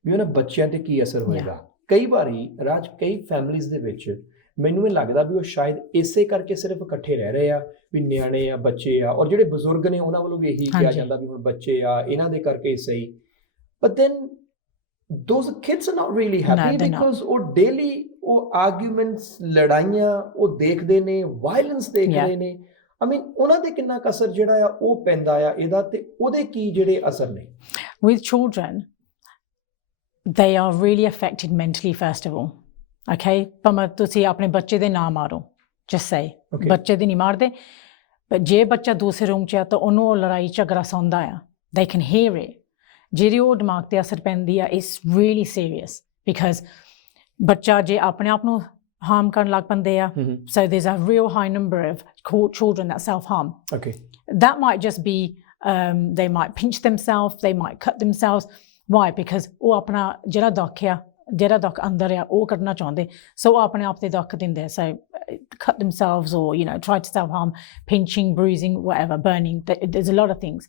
ਵੀ ਉਹਨਾਂ ਬੱਚਿਆਂ ਤੇ ਕੀ ਅਸਰ ਹੋਏਗਾ ਕਈ ਵਾਰੀ ਰਾਜ ਕਈ ਫੈਮਿਲੀਜ਼ ਦੇ ਵਿੱਚ ਮੈਨੂੰ ਇਹ ਲੱਗਦਾ ਵੀ ਉਹ ਸ਼ਾਇਦ ਇਸੇ ਕਰਕੇ ਸਿਰਫ ਇਕੱਠੇ ਰਹਿ ਰਹੇ ਆ ਵੀ ਨਿਆਣੇ ਆ ਬੱਚੇ ਆ ਔਰ ਜਿਹੜੇ ਬਜ਼ੁਰਗ ਨੇ ਉਹਨਾਂ ਵੱਲੋਂ ਵੀ ਇਹੀ ਕਿਹਾ ਜਾਂਦਾ ਵੀ ਹੁਣ ਬੱਚੇ ਆ ਇਹਨਾਂ ਦੇ ਕਰਕੇ ਸਹੀ but then those kids are not really happy because ਉਹ daily ਉਹ arguments ਲੜਾਈਆਂ ਉਹ ਦੇਖਦੇ ਨੇ violence ਦੇਖ ਰਹੇ ਨੇ I mean ਉਹਨਾਂ ਦੇ ਕਿੰਨਾ ਕੁ ਅਸਰ ਜਿਹੜਾ ਆ ਉਹ ਪੈਂਦਾ ਆ ਇਹਦਾ ਤੇ ਉਹਦੇ ਕੀ ਜਿਹੜੇ ਅਸਰ ਨੇ? With children, they are really affected mentally first of all. Okay, ਭਾਵੇਂ ਤੁਸੀਂ ਆਪਣੇ ਬੱਚੇ ਦੇ ਨਾ ਮਾਰੋ, just say ਬੱਚੇ ਦੇ ਨਹੀਂ ਮਾਰਦੇ, but ਜੇ ਬੱਚਾ ਦੂਸਰੇ ਰੂਮ 'ਚ ਆ ਤਾਂ ਉਹਨੂੰ ਉਹ ਲੜਾਈ ਝਗੜਾ ਸੁਣਦਾ ਆ, they can hear it. ਜਿਹੜੀ ਉਹ ਦਿਮਾਗ ਤੇ ਅਸਰ ਪੈਂਦੀ ਆ is really serious because ਬੱਚਾ ਜੇ ਆਪਣੇ ਆਪ ਨੂੰ harm ਕਰਨ ਲੱਗ ਪੈਂਦੇ ਆ, so there's a real high number of children that self-harm. Okay. That might just be they might pinch themselves, they might cut themselves. Why? Because ਉਹ ਆਪਣਾ ਜਿਹੜਾ ਦੁੱਖ ਅੰਦਰ ਆ ਉਹ ਕੱਢਣਾ ਚਾਹੁੰਦੇ, so ਉਹ ਆਪਣੇ ਆਪ ਤੇ ਦੁੱਖ ਦਿੰਦੇ, so cut themselves or try to self-harm, pinching, bruising, whatever, burning. There's a lot of things.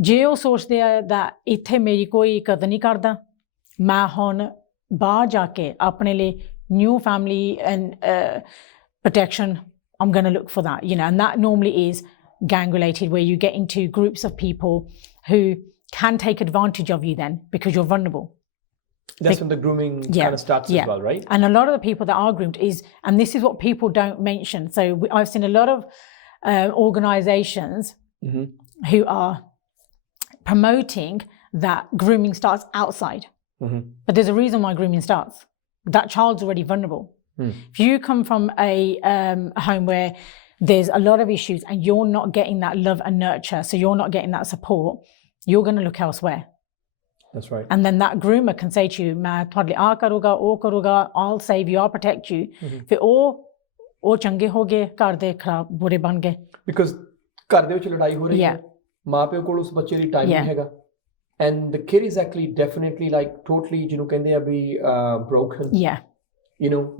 ਜੇ ਉਹ ਸੋਚਦੇ ਆ that ਇੱਥੇ ਮੇਰੀ ਕੋਈ ਕਦਰ ਨਹੀਂ ਕਰਦਾ, ਮੈਂ ਹੁਣ ਬਾਹਰ ਜਾ ਕੇ ਆਪਣੇ ਲਈ new family and protection, I'm going to look for that, and that normally is gang related, where you get into groups of people who can take advantage of you then because you're vulnerable. That's when the grooming kind of starts as well, right? And a lot of the people that are groomed and this is what people don't mention. So I've seen a lot of organizations who are promoting that grooming starts outside. But there's a reason why grooming starts. That child's already vulnerable. If you come from a home where there's a lot of issues and you're not getting that love and nurture, so you're not getting that support, you're going to look elsewhere. That's right. And then that groomer can say to you, "Main ਤੁਹਾਡੇ ਆ ਕਰੂਗਾ, ਉਹ ਕਰੂਗਾ, I'll save you, I'll protect you." ਫਿਰ ਉਹ ਚੰਗੇ ਹੋ ਗਏ, ਘਰ ਦੇ ਖਰਾਬ ਬੁਰੇ ਬਣ ਗਏ। Because ਘਰ ਦੇ ਵਿੱਚ ਲੜਾਈ ਹੋ ਰਹੀ ਹੈ, ਮਾਂ ਪਿਓ ਕੋਲ ਉਸ ਬੱਚੇ ਲਈ ਟਾਈਮ ਨਹੀਂ ਹੈਗਾ, and the kid is actually definitely like totally ਜਿਹਨੂੰ ਕਹਿੰਦੇ ਆ ਵੀ broken,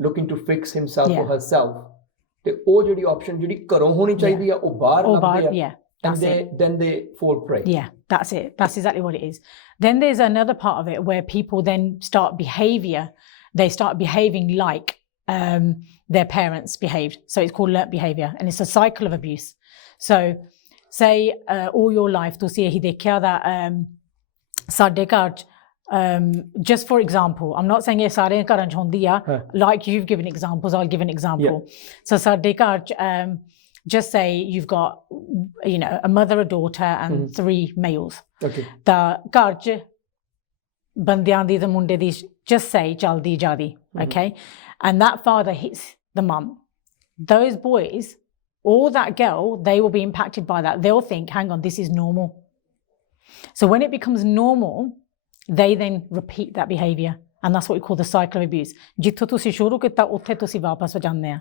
looking to fix himself or herself, ਤੇ ਉਹ ਜਿਹੜੀ ਆਪਸ਼ਨ ਜਿਹੜੀ ਘਰੋਂ ਹੋਣੀ ਚਾਹੀਦੀ ਆ ਉਹ ਬਾਹਰ ਲੱਭਦੇ ਆ, and then they fall prey. That's it. That's exactly what it is. Then there's another part of it where people then start behaving like their parents behaved. So it's called learnt behavior, and it's a cycle of abuse. So say all your life ਤੁਸੀਂ ਇਹੀ ਦੇਖਿਆ that ਸਾਡੇ ਘਰ 'ਚ just for example, I'm not saying ਇਹ ਸਾਰੇ ਘਰਾਂ 'ਚ ਹੁੰਦੀ ਆ, like you've given examples, I'll give an example. So ਸਾਡੇ ਘਰ 'ਚ just say you've got a mother, a daughter and 3 males. ਤਾਂ ਘਰ 'ਚ ਬੰਦਿਆਂ ਦੀ ਤੇ ਮੁੰਡੇ ਦੀ just say ਚੱਲਦੀ ਜਾਂਦੀ, okay, and that father hits the mum. Those boys or that girl, they will be impacted by that. They'll think, hang on, this is normal. So when it becomes normal, they then repeat that behavior, and that's what we call the cycle of abuse. ਜਿੱਥੋਂ ਤੁਸੀਂ ਸ਼ੁਰੂ ਕੀਤਾ ਉੱਥੇ ਤੁਸੀਂ ਵਾਪਸ ਜਾਂਦੇ ਆ,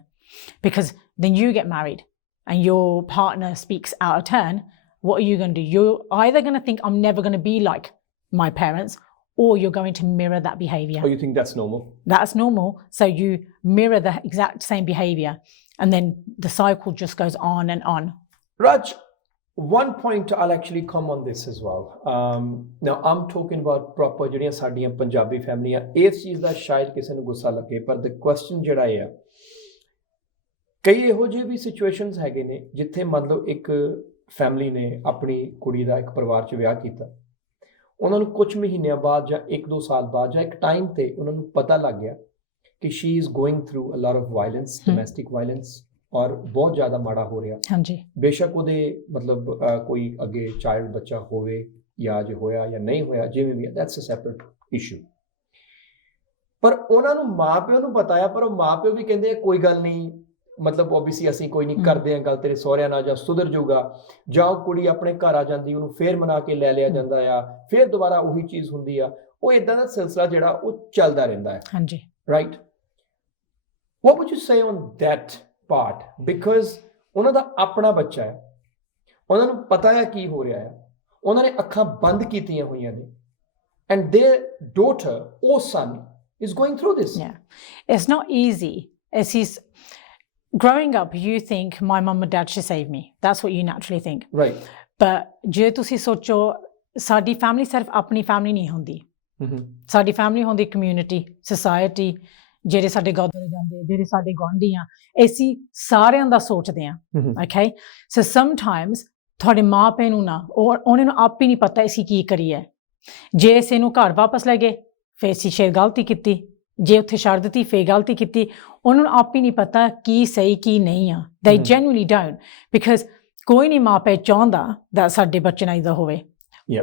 because then you get married and your partner speaks out of turn. What are you going to do? You're either going to think, I'm never going to be like my parents, or you're going to mirror that behavior. Or you think that's normal. That's normal, so you mirror the exact same behavior, and then the cycle just goes on and on. Raj, one point I'll actually come on this as well. Now I'm talking about proper ਜਿਹੜੀਆਂ ਸਾਡੀਆਂ ਪੰਜਾਬੀ ਫੈਮਲੀਆਂ, ਇਸ ਚੀਜ਼ ਦਾ ਸ਼ਾਇਦ ਕਿਸੇ ਨੂੰ ਗੁੱਸਾ ਲੱਗੇ, ਪਰ the question ਜਿਹੜਾ ਹੈ, ਕਈ ਇਹੋ ਜਿਹੇ ਵੀ ਸਿਚੁਏਸ਼ਨਸ ਹੈਗੇ ਨੇ ਜਿੱਥੇ ਮਤਲਬ ਇੱਕ ਫੈਮਲੀ ਨੇ ਆਪਣੀ ਕੁੜੀ ਦਾ ਇੱਕ ਪਰਿਵਾਰ 'ਚ ਵਿਆਹ ਕੀਤਾ, ਉਹਨਾਂ ਨੂੰ ਕੁਝ ਮਹੀਨਿਆਂ ਬਾਅਦ ਜਾਂ 1-2 ਸਾਲ ਬਾਅਦ ਜਾਂ ਇੱਕ ਟਾਈਮ ਤੇ ਉਹਨਾਂ ਨੂੰ ਪਤਾ ਲੱਗ ਗਿਆ ਕਿ she is going through a lot of violence, domestic violence, ਔਰ ਬਹੁਤ ਜ਼ਿਆਦਾ ਮਾੜਾ ਹੋ ਰਿਹਾ। ਹਾਂਜੀ, ਬੇਸ਼ੱਕ ਉਹਦੇ ਮਤਲਬ ਕੋਈ ਅੱਗੇ ਚਾਈਲਡ ਬੱਚਾ ਹੋਵੇ ਜਾਂ ਜੇ ਹੋਇਆ ਜਾਂ ਨਹੀਂ ਹੋਇਆ, ਜਿਵੇਂ ਵੀ, ਦੈਟਸ ਅ ਸੈਪਰੇਟ ਇਸ਼ੂ। ਪਰ ਉਹਨਾਂ ਨੂੰ ਮਾਂ ਪਿਓ ਨੂੰ ਪਤਾ ਆ, ਪਰ ਉਹ ਮਾਂ ਪਿਓ ਵੀ ਕਹਿੰਦੇ ਕੋਈ ਗੱਲ ਨਹੀਂ, ਮਤਲਬ ਓਬਵੀਅਸਲੀ ਅਸੀਂ ਕੋਈ ਨਹੀਂ ਕਰਦੇ ਹਾਂ ਗੱਲ ਤੇਰੇ ਸਹੁਰਿਆਂ ਨਾਲ, ਜਾਂ ਸੁਧਰ ਜਾਊਗਾ, ਜਾਂ ਉਹ ਕੁੜੀ ਆਪਣੇ ਘਰ ਆ ਜਾਂਦੀ, ਉਹਨੂੰ ਫੇਰ ਮਨਾ ਕੇ ਲੈ ਲਿਆ ਜਾਂਦਾ ਆ, ਫੇਰ ਦੁਬਾਰਾ ਉਹੀ ਚੀਜ਼ ਹੁੰਦੀ ਆ, ਉਹ ਇਦਾਂ ਦਾ ਸਿਲਸਿਲਾ ਜਿਹੜਾ ਉਹ ਚੱਲਦਾ ਰਹਿੰਦਾ ਹੈ। ਹਾਂਜੀ, right, what would you say on that part? Because ਉਹਨਾਂ ਦਾ ਆਪਣਾ ਬੱਚਾ ਹੈ, ਉਹਨਾਂ ਨੂੰ ਪਤਾ ਹੈ ਕੀ ਹੋ ਰਿਹਾ ਹੈ, ਉਹਨਾਂ ਨੇ ਅੱਖਾਂ ਬੰਦ ਕੀਤੀਆਂ ਹੋਈਆਂ ਨੇ, and their daughter or son is going through this. It's not easy. Growing up, you think my mum and dad should save me. That's what you naturally think. Right. But ਜੇ ਤੁਸੀਂ ਸੋਚੋ, ਸਾਡੀ ਫੈਮਿਲੀ ਸਿਰਫ ਆਪਣੀ family ਨਹੀਂ ਹੁੰਦੀ, ਸਾਡੀ family ਹੁੰਦੀ ਕਮਿਊਨਿਟੀ, ਸੋਸਾਇਟੀ, ਜਿਹੜੇ ਸਾਡੇ ਗੁਰਦੁਆਰੇ ਜਾਂਦੇ, ਜਿਹੜੇ ਸਾਡੇ ਗੁਆਂਢੀ ਆ, ਅਸੀਂ ਸਾਰਿਆਂ ਦਾ ਸੋਚਦੇ ਹਾਂ। ਓਕੇ, ਸੋ ਸਮਟਾਈਮਸ ਤੁਹਾਡੇ ਮਾਂ ਪਿਓ ਨੂੰ ਨਾ, ਉਹਨਾਂ ਨੂੰ ਆਪ ਹੀ ਨਹੀਂ ਪਤਾ ਅਸੀਂ ਕੀ ਕਰੀਏ। ਜੇ ਅਸੀਂ ਇਹਨੂੰ ਘਰ ਵਾਪਸ ਲੈ ਗਏ, ਫਿਰ ਅਸੀਂ ਸ਼ਾਇਦ ਗਲਤੀ ਕੀਤੀ, ਜੇ ਉੱਥੇ ਛੱਡ ਦਿੱਤੀ ਫੇਰ ਗਲਤੀ ਕੀਤੀ ਉਹਨਾਂ ਨੂੰ ਆਪ ਹੀ ਨਹੀਂ ਪਤਾ ਕੀ ਸਹੀ ਕੀ ਨਹੀਂ ਆ they genuinely don't because ਕੋਈ ਨਹੀਂ ਮਾਂ ਪਿਓ ਚਾਹੁੰਦਾ that ਸਾਡੇ ਬੱਚੇ ਨਾਲ ਇੱਦਾਂ ਹੋਵੇ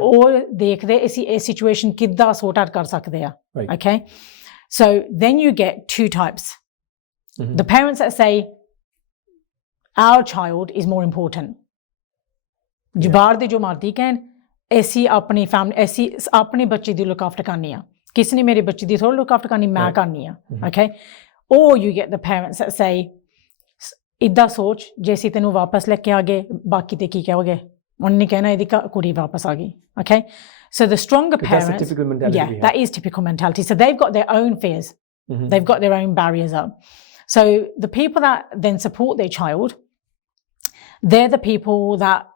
ਉਹ ਦੇਖਦੇ ਅਸੀਂ ਇਹ ਸਿਚੁਏਸ਼ਨ ਕਿੱਦਾਂ ਸੌਟ ਆਊਟ ਕਰ ਸਕਦੇ ਆ okay so then you get two types the parents that say our child is more important ਬਾਹਰ ਦੇ ਜੋ ਮਰਦੀ ਕਹਿਣ ਅਸੀਂ ਆਪਣੀ ਫੈਮਿਲੀ ਅਸੀਂ ਆਪਣੇ ਬੱਚੇ ਦੀ ਲੁੱਕ ਆਫਟਰ ਕਰਨੀ ਆ ਕਿਸੇ ਨੇ ਮੇਰੇ ਬੱਚੇ ਦੀ ਥੋੜ੍ਹਾ ਲੁੱਕ ਆਫਟਰ ਕਰਨੀ ਮੈਂ ਕਰਨੀ ਆ okay or you get the parents that say ਇੱਦਾਂ ਸੋਚ ਜੇ ਅਸੀਂ ਤੈਨੂੰ ਵਾਪਸ ਲੈ ਕੇ ਆ ਗਏ ਬਾਕੀ ਤੇ ਕੀ ਕਹੋਗੇ ਉਹਨੇ ਨਹੀਂ ਕਹਿਣਾ ਇਹਦੀ ਕੁੜੀ ਵਾਪਸ ਆ ਗਈ okay so the stronger parents that's a typical mentality yeah that is typical mentality so they've got their own fears they've got their own barriers up so the people that then support their child they're the people that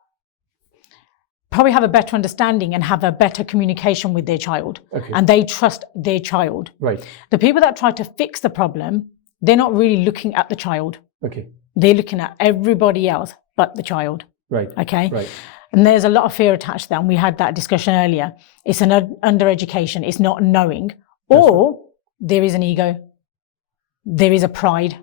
probably have a better understanding and have a better communication with their child and they trust their child right the people that try to fix the problem they're not really looking at the child okay they're looking at everybody else but the child right okay right and there's a lot of fear attached to that and we had that discussion earlier it's an under education it's not knowing or there is an ego there is a pride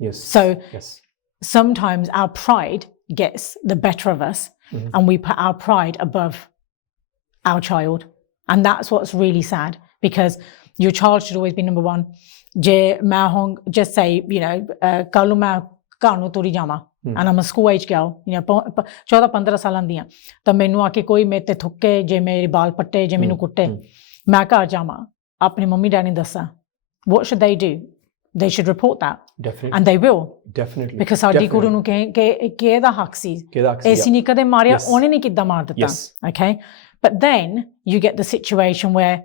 yes so yes sometimes our pride gets the better of us and we put our pride above our child and that's what's really sad because your child should always be number one just say you know kalu main ਘਰ ਨੂੰ ਤੁਰੀ ਜਾਵਾਂ and I'm a school age girl you know 14-15 ਸਾਲਾਂ ਦੀ ਆ ਤਾਂ ਮੈਨੂੰ ਆ ਕੇ ਕੋਈ ਮੇਰੇ ਤੇ ਥੁੱਕੇ ਜੇ ਮੇਰੇ ਬਾਲ ਪੱਟੇ ਜੇ ਮੈਨੂੰ ਕੁੱਟੇ ਮੈਂ ਘਰ ਜਾਵਾਂ ਆਪਣੀ ਮੰਮੀ ਡੈਡੀ ਨੂੰ ਦੱਸਾਂ what should they do they should report that definitely and they will definitely because ਸਾਡੀ ਕੁੜੀ ਨੂੰ ਕਿ ਇਹਦਾ ਹੱਕ ਸੀ ਅਸੀਂ ਨਹੀਂ ਕਦੇ ਮਾਰਿਆ ਉਹਨੇ ਨਹੀਂ ਕਿੱਦਾਂ ਮਾਰ ਦਿੱਤਾ okay but then you get the situation where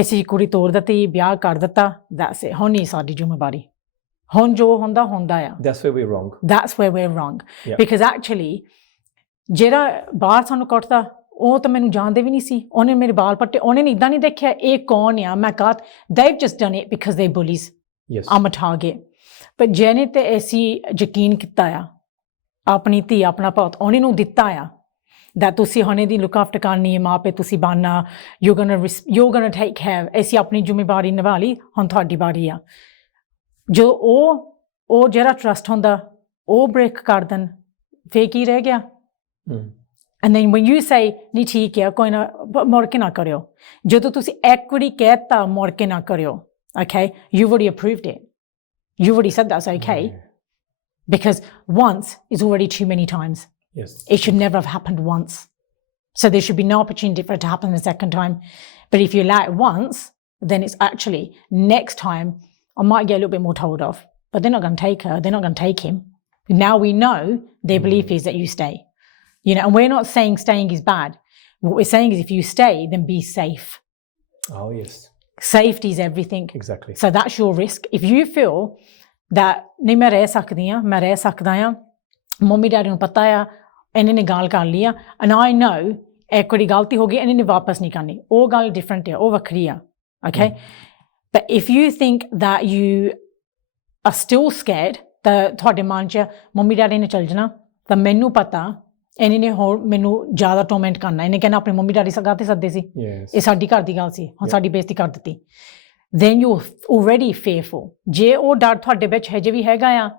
ਅਸੀਂ ਕੁੜੀ ਤੋੜ ਦਿੱਤੀ ਵਿਆਹ ਕਰ ਦਿੱਤਾ that's it ਹੁਣ ਨਹੀਂ ਸਾਡੀ ਜ਼ਿੰਮੇਵਾਰੀ ਹੁਣ ਜੋ ਹੁੰਦਾ ਆ that's where we're wrong because actually ਜਿਹੜਾ ਬਾਹਰ ਸਾਨੂੰ ਕੱਟਦਾ ਉਹ ਤਾਂ ਮੈਨੂੰ ਜਾਣਦੇ ਵੀ ਨਹੀਂ ਸੀ ਉਹਨੇ ਮੇਰੇ ਬਾਲ ਪੱਟੇ ਉਹਨੇ ਨਹੀਂ ਇੱਦਾਂ ਨਹੀਂ ਦੇਖਿਆ ਇਹ ਕੌਣ ਆ ਮੈਂ ਕਹਾ they've just done it because they bullies yes I'm a target but ਜਿਹਨੇ ਤੇ ਅਸੀਂ ਯਕੀਨ ਕੀਤਾ ਆ ਆਪਣੀ ਧੀ ਆਪਣਾ ਪੁੱਤ ਉਹਨੇ ਨੂੰ ਦਿੱਤਾ ਆ that ਤੁਸੀਂ ਹੁਣੇ ਦੀ ਲੁੱਕ ਆਫਟਰ ਕਰਨੀ ਹੈ ਮਾਂ ਪਿਓ ਤੁਸੀਂ ਬਣਨਾ you're gonna take care ਅਸੀਂ ਆਪਣੀ ਜ਼ਿੰਮੇਵਾਰੀ ਨਿਭਾ ਲਈ ਹੁਣ ਤੁਹਾਡੀ ਵਾਰੀ ਆ ਜੋ ਉਹ ਜਿਹੜਾ ਟਰਸਟ ਹੁੰਦਾ ਉਹ ਬ੍ਰੇਕ ਕਰ ਦੇਣ ਫੇਰ ਕੀ ਰਹਿ ਗਿਆ and then when you say ਨਹੀਂ ਠੀਕ ਹੈ ਕੋਈ ਨਾ ਮੁੜ ਕੇ ਨਾ ਕਰਿਓ ਜਦੋਂ ਤੁਸੀਂ equity ਕਹਿਤਾ ਮੁੜ ਕੇ ਨਾ ਕਰਿਓ okay you've already approved it you've already said that's okay because once is already too many times yes it should never have happened once so there should be no opportunity for it to happen the second time but if you allow it once then it's actually next time I might get a little bit more told off but they're not going to take her they're not going to take him now we know their belief is that you stay you know and we're not saying staying is bad what we're saying is if you stay then be safe oh yes safety is everything exactly so that's your risk if you feel that ਨਹੀਂ ਮੈਂ ਰਹਿ ਸਕਦੀ ਹਾਂ ਮੈਂ ਰਹਿ ਸਕਦਾ ਹਾਂ mummy daddy ਨੂੰ ਪਤਾ ਆ ਇਹਨਾਂ ਨੇ ਗੱਲ ਕਰ ਲਈ ਆ and I know ਇੱਕ ਵਾਰੀ ਗਲਤੀ ਹੋ ਗਈ ਇਹਨਾਂ ਨੇ ਵਾਪਸ ਨਹੀਂ ਕਰਨੀ ਉਹ ਗੱਲ ਡਿਫਰੈਂਟ ਹੈ ਉਹ ਵੱਖਰੀ ਆ okay but if you think that you are still scared ਤਾਂ ਤੁਹਾਡੇ ਮਨ 'ਚ ਮੰਮੀ ਡੈਡੀ ਨੇ ਚੱਲ ਜਾਣਾ ਤਾਂ ਮੈਨੂੰ ਪਤਾ ਇਹਨੇ ਨੇ ਹੋਰ ਮੈਨੂੰ ਜ਼ਿਆਦਾ ਟੋਰਮੈਂਟ ਕਰਨਾ ਇਹਨੇ ਕਹਿਣਾ ਆਪਣੇ ਮੰਮੀ ਡੈਡੀ ਸਗਾ ਤੇ ਸੱਦੇ ਸੀ ਇਹ ਸਾਡੀ ਘਰ ਦੀ ਗੱਲ ਸੀ ਹੁਣ ਸਾਡੀ ਬੇਇੱਜ਼ਤੀ ਕਰ ਦਿੱਤੀ then you're already fearful ਜੇ ਉਹ ਡਰ ਤੁਹਾਡੇ ਵਿੱਚ ਹਜੇ ਵੀ ਹੈਗਾ ਆ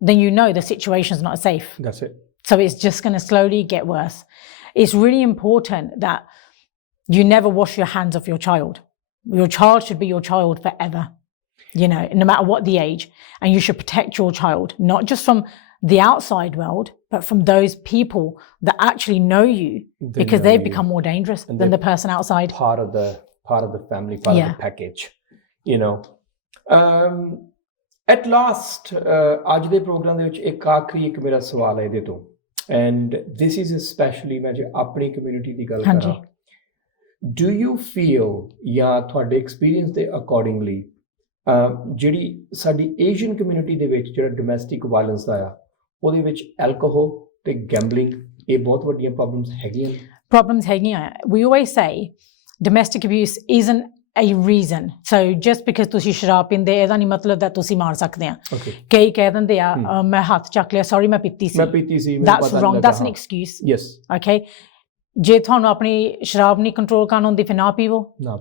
then you know the situation's not safe that's it so it's just going to slowly get worse it's really important that you never wash your hands off your child should be your child forever you know no matter what the age and you should protect your child not just from the outside world but from those people that actually know you because they've become more dangerous than the person outside part of the family part of the package you know at last ਅੱਜ ਦੇ programme ਦੇ ਵਿੱਚ ਇੱਕ ਆਖਰੀ ਇੱਕ ਮੇਰਾ ਸਵਾਲ ਹੈ ਇਹਦੇ ਤੋਂ and this is especially ਮੈਂ ਜੇ ਆਪਣੀ ਕਮਿਊਨਿਟੀ ਦੀ ਗੱਲ ਕਰਾਂ do you feel ਜਾਂ ਤੁਹਾਡੇ ਐਕਸਪੀਰੀਅੰਸ ਦੇ ਅਕੋਰਡਿੰਗਲੀ ਜਿਹੜੀ ਸਾਡੀ ਏਸ਼ੀਅਨ ਕਮਿਊਨਿਟੀ ਦੇ ਵਿੱਚ ਜਿਹੜਾ ਡੋਮੈਸਟਿਕ ਵਾਇਲੈਂਸ ਦਾ ਆ ਉਹਦੇ ਵਿੱਚ ਐਲਕੋਹਲ ਤੇ ਗੈਂਬਲਿੰਗ ਇਹ ਬਹੁਤ ਵੱਡੀਆਂ problems ਹੈਗੀਆਂ we always say domestic abuse isn't a reason so just because ਤੁਸੀਂ ਸ਼ਰਾਬ ਪੀਂਦੇ ਇਹਦਾ ਨਹੀਂ ਮਤਲਬ that ਤੁਸੀਂ ਮਾਰ ਸਕਦੇ ਆ ਕਈ ਕਹਿ ਦਿੰਦੇ ਆ ਮੈਂ ਹੱਥ ਚੱਕ ਲਿਆ sorry ਮੈਂ ਪੀਤੀ ਸੀ that's wrong that's an excuse yes okay ਜੇ ਤੁਹਾਨੂੰ ਆਪਣੀ ਸ਼ਰਾਬ ਨਹੀਂ ਕੰਟਰੋਲ ਕਰਨ ਆਉਂਦੀ ਫਿਰ ਨਾ ਪੀਵੋ ਨਾ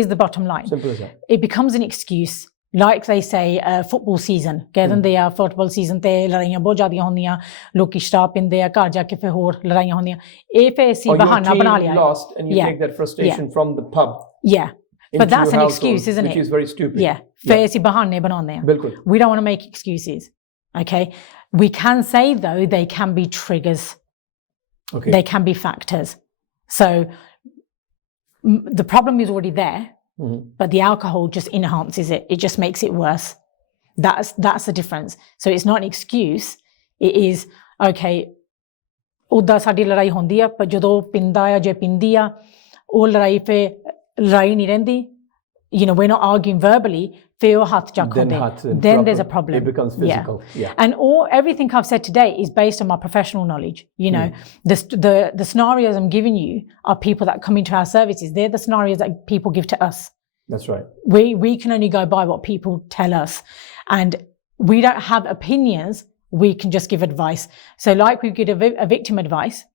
is the bottom line. simple as that. It becomes an excuse. Like they say, football season, ਕਹਿ ਦਿੰਦੇ ਆ ਫੁੱਟਬਾਲ ਸੀਜ਼ਨ ਤੇ ਲੜਾਈਆਂ ਬਹੁਤ ਜ਼ਿਆਦੀਆਂ ਹੁੰਦੀਆਂ, ਲੋਕੀ ਸ਼ਰਾਬ ਪੀਂਦੇ ਆ, ਘਰ ਜਾ ਕੇ ਫਿਰ ਹੋਰ ਲੜਾਈਆਂ ਹੁੰਦੀਆਂ, ਇਹ ਫਿਰ ਅਸੀਂ ਬਹਾਨਾ ਬਣਾ ਲਿਆ. Lost and you take that frustration from the pub. Yeah, but that's an excuse, isn't it? Which is very stupid. Yeah, ਫਿਰ ਅਸੀਂ ਬਹਾਨੇ ਬਣਾਉਂਦੇ ਆ. ਬਿਲਕੁਲ. We don't want to make excuses. Okay, we can say though they can be triggers. Okay. They can be factors. So the problem is already there. But the alcohol just enhances it. It just makes it worse. That's the difference. So it's not an excuse. It is, okay, ਉੱਦਾਂ ਸਾਡੀ ਲੜਾਈ ਹੁੰਦੀ ਆ, ਪਰ ਜਦੋਂ ਪੀਂਦਾ ਆ ਜੇ ਪੀਂਦੀ ਆ, ਉਹ ਲੜਾਈ ਫਿਰ ਲੜਾਈ ਨਹੀਂ ਰਹਿੰਦੀ. You know, we're not arguing verbally. ਫਿਰ ਉਹ ਹੱਥ ਚੱਕ ਹੁੰਦੇ. Then there's a problem. It becomes physical. Yeah. And everything I've said today is based on my professional knowledge. You know, the scenarios I'm giving you are people that come into our services. They're the scenarios that people give to us. That's right. We can only go by what people tell us. And we don't have opinions. We can just give advice. So like we give a victim advice.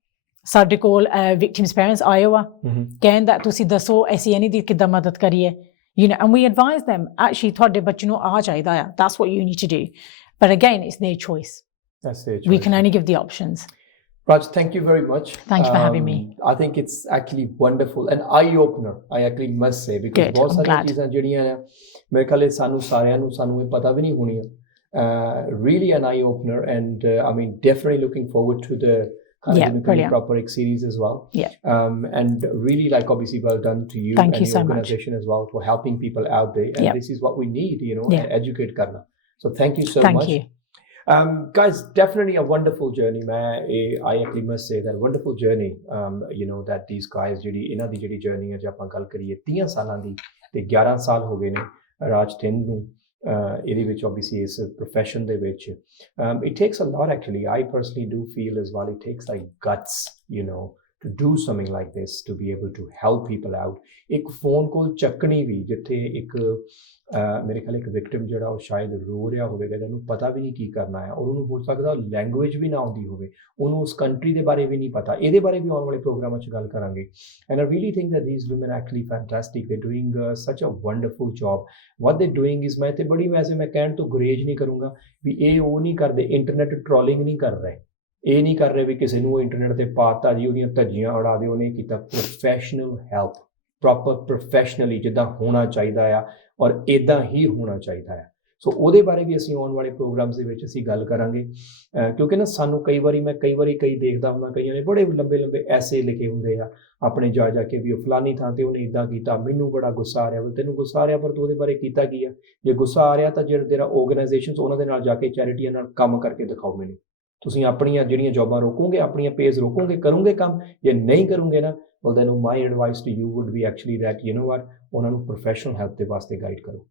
ਸਾਡੇ ਕੋਲ victims parents ਆਏ ਵਾ, ਕਹਿੰਦੇ that ਤੁਸੀਂ ਦੱਸੋ ਅਸੀਂ ਇਹਨੀ ਦੀ ਕਿੱਦਾਂ ਮਦਦ ਕਰੀਏ. You know, and we advise them, actually, ਤੁਹਾਡੇ ਬੱਚੇ ਨੂੰ ਆ ਚਾਹੀਦਾ ਆ. That's what you need to do. But again, it's their choice. That's their choice. We can only give the options. Raj, thank you very much. Thank you for having me. I think it's actually wonderful, an eye-opener, I actually must say, because Good, ਬਹੁਤ I'm ਸਾਰੀਆਂ glad. ਚੀਜ਼ਾਂ ਜਿਹੜੀਆਂ ਨੇ ਮੇਰੇ ਖਿਆਲ ਸਾਨੂੰ ਸਾਰਿਆਂ ਨੂੰ ਸਾਨੂੰ ਇਹ ਪਤਾ ਵੀ ਨਹੀਂ ਹੋਣੀਆਂ. Really an eye-opener, and I mean, definitely looking forward to the Academically Proper series as well. Yeah. And really, like, obviously, well done to you Thank and you your so much. organization as well for helping people out there. And this is what we need, you know, educate karna. So thank you so much. Thank you. Guys, definitely a wonderful journey. I actually must say that wonderful journey, you know, that these guys, ਇਹਨਾਂ ਦੀ ਜਿਹੜੀ journey ਹੈ, ਜੇ ਆਪਾਂ ਗੱਲ ਕਰੀਏ 30 ਸਾਲਾਂ ਦੀ ਤੇ 11 ਸਾਲ ਹੋ ਗਏ ਨੇ ਰਾਜ ਤਿੰਨ ਨੂੰ ਇਹਦੇ ਵਿੱਚ obviously ਇਸ profession ਦੇ ਵਿੱਚ. It takes a lot actually. I personally do feel as well, it takes like guts, you know, to do something like this, to be able to help people out. ਇੱਕ phone call ਚੱਕਣੀ ਵੀ ਜਿੱਥੇ ਇੱਕ ਮੇਰੇ ਖਿਆਲ ਇੱਕ victim ਜਿਹੜਾ ਉਹ ਸ਼ਾਇਦ ਰੋ ਰਿਹਾ ਹੋਵੇਗਾ, ਜਿਹਨੂੰ ਪਤਾ ਵੀ ਨਹੀਂ ਕੀ ਕਰਨਾ ਹੈ, ਔਰ ਉਹਨੂੰ ਹੋ ਸਕਦਾ ਲੈਂਗੁਏਜ ਵੀ ਨਾ ਆਉਂਦੀ ਹੋਵੇ, ਉਹਨੂੰ ਉਸ ਕੰਟਰੀ ਦੇ ਬਾਰੇ ਵੀ ਨਹੀਂ ਪਤਾ. ਇਹਦੇ ਬਾਰੇ ਵੀ ਆਉਣ ਵਾਲੇ ਪ੍ਰੋਗਰਾਮਾਂ 'ਚ ਗੱਲ ਕਰਾਂਗੇ. And I really think that these woman actually fantastic, ਦੇ ਡੂਇੰਗ ਸੱਚ ਅ ਵੰਡਰਫੁਲ ਜੌਬ. ਵਾਟ ਦੇ ਡੂਇੰਗ ਇਜ਼, ਮੈਂ ਤੇ ਬੜੀ ਵੈਸੇ ਮੈਂ ਕਹਿਣ ਤੋਂ ਗੁਰੇਜ਼ ਨਹੀਂ ਕਰੂੰਗਾ ਵੀ ਇਹ ਉਹ ਨਹੀਂ ਕਰਦੇ, ਇੰਟਰਨੈਟ ਟ੍ਰੋਲਿੰਗ ਨਹੀਂ ਕਰ ਰਹੇ, ਇਹ ਨਹੀਂ ਕਰ ਰਹੇ ਵੀ ਕਿਸੇ ਨੂੰ ਇੰਟਰਨੈਟ 'ਤੇ ਪਾਤਾ ਜੀ ਉਹਦੀਆਂ ਧੱਜੀਆਂ ਉਡਾ ਦੇ, ਉਹਨੇ ਕੀਤਾ ਪ੍ਰੋਫੈਸ਼ਨਲ ਹੈਲਪ, ਪ੍ਰੋਪਰ ਪ੍ਰੋਫੈਸ਼ਨਲੀ ਜਿੱਦਾਂ ਹੋਣਾ ਚਾਹੀਦਾ ਆ ਔਰ ਇੱਦਾਂ ਹੀ ਹੋਣਾ ਚਾਹੀਦਾ ਆ. ਸੋ ਉਹਦੇ ਬਾਰੇ ਵੀ ਅਸੀਂ ਆਉਣ ਵਾਲੇ ਪ੍ਰੋਗਰਾਮਸ ਦੇ ਵਿੱਚ ਅਸੀਂ ਗੱਲ ਕਰਾਂਗੇ, ਕਿਉਂਕਿ ਨਾ ਸਾਨੂੰ ਕਈ ਵਾਰੀ ਕਈ ਦੇਖਦਾ ਹੁੰਦਾ, ਕਈਆਂ ਨੇ ਬੜੇ ਲੰਬੇ ਐਸੇ ਲਿਖੇ ਹੁੰਦੇ ਆ ਆਪਣੇ ਜਾ ਕੇ ਵੀ ਉਹ ਫਲਾਨੀ ਥਾਂ ਤੇ ਉਹਨੇ ਇੱਦਾਂ ਕੀਤਾ, ਮੈਨੂੰ ਬੜਾ ਗੁੱਸਾ ਆ ਰਿਹਾ. ਵੀ ਤੈਨੂੰ ਗੁੱਸਾ ਆ ਰਿਹਾ, ਪਰ ਤੂੰ ਉਹਦੇ ਬਾਰੇ ਕੀਤਾ ਕੀ ਆ? ਜੇ ਗੁੱਸਾ ਆ ਰਿਹਾ ਤਾਂ ਜਿਹੜਾ ਤੇਰਾ ਆਰਗੇਨਾਈਜੇਸ਼ਨਸ ਉਹਨਾਂ ਦੇ ਨਾਲ ਜਾ ਕੇ ਚੈਰਿਟੀਆਂ ਨਾਲ ਕੰਮ ਕਰਕੇ ਦਿਖਾਓ ਮੈਨੂੰ. ਤੁਸੀਂ ਆਪਣੀਆਂ ਜਿਹੜੀਆਂ ਜੋਬਾਂ ਰੋਕੋਗੇ, ਆਪਣੀਆਂ ਪੇਜ ਰੋਕੋਗੇ, ਕਰੋਗੇ ਕੰਮ, ਜੇ ਨਹੀਂ ਕਰੋਗੇ ਨਾ, well then my advice to you would be actually that, you know what, ਉਹਨਾਂ ਨੂੰ ਪ੍ਰੋਫੈਸ਼ਨਲ ਹੈਲਪ ਦੇ ਵਾਸਤੇ ਗਾਈਡ ਕਰੋ.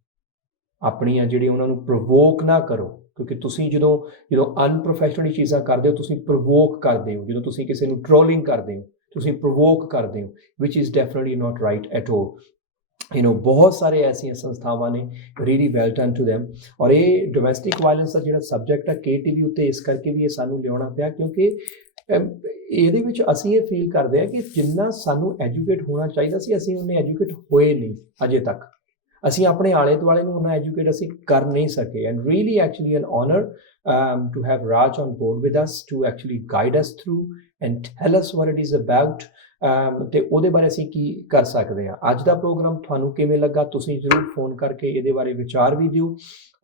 ਆਪਣੀਆਂ ਜਿਹੜੀ ਉਹਨਾਂ ਨੂੰ ਪ੍ਰੋਵੋਕ ਨਾ ਕਰੋ, ਕਿਉਂਕਿ ਤੁਸੀਂ ਜਦੋਂ ਅਨਪ੍ਰੋਫੈਸ਼ਨਲੀ ਚੀਜ਼ਾਂ ਕਰਦੇ ਹੋ, ਤੁਸੀਂ ਪ੍ਰੋਵੋਕ ਕਰਦੇ ਹੋ. ਜਦੋਂ ਤੁਸੀਂ ਕਿਸੇ ਨੂੰ ਟ੍ਰੋਲਿੰਗ ਕਰਦੇ ਹੋ, ਤੁਸੀਂ ਪ੍ਰੋਵੋਕ ਕਰਦੇ ਹੋ, which is definitely not right at all. You know, ਬਹੁਤ ਸਾਰੇ ਐਸੀਆਂ ਸੰਸਥਾਵਾਂ ਨੇ, really well done to them. ਔਰ ਇਹ ਡੋਮੈਸਟਿਕ ਵਾਇਲੈਂਸ ਦਾ ਜਿਹੜਾ ਸਬਜੈਕਟ ਹੈ KTV ਉੱਤੇ ਇਸ ਕਰਕੇ ਵੀ ਇਹ ਸਾਨੂੰ ਲਿਆਉਣਾ ਪਿਆ, ਕਿਉਂਕਿ ਇਹਦੇ ਵਿੱਚ ਅਸੀਂ ਇਹ ਫੀਲ ਕਰਦੇ ਹਾਂ ਕਿ ਜਿੰਨਾ ਸਾਨੂੰ ਐਜੂਕੇਟ ਹੋਣਾ ਚਾਹੀਦਾ ਸੀ, ਅਸੀਂ ਉਹਨੇ ਐਜੂਕੇਟ ਹੋਏ ਨਹੀਂ ਅਜੇ ਤੱਕ. ਅਸੀਂ ਆਪਣੇ ਆਲੇ ਦੁਆਲੇ ਨੂੰ ਉਹਨਾਂ ਐਜੂਕੇਟ ਅਸੀਂ ਕਰ ਨਹੀਂ ਸਕੇ. And really actually an honour to have Raj on board with us to actually guide us through and tell us what it is about. ਤੇ ਉਹਦੇ ਬਾਰੇ ਅਸੀਂ ਕੀ ਕਰ ਸਕਦੇ ਹਾਂ. ਅੱਜ ਦਾ ਪ੍ਰੋਗਰਾਮ ਤੁਹਾਨੂੰ ਕਿਵੇਂ ਲੱਗਾ, ਤੁਸੀਂ ਜ਼ਰੂਰ ਫੋਨ ਕਰਕੇ ਇਹਦੇ ਬਾਰੇ ਵਿਚਾਰ ਵੀ ਦਿਓ.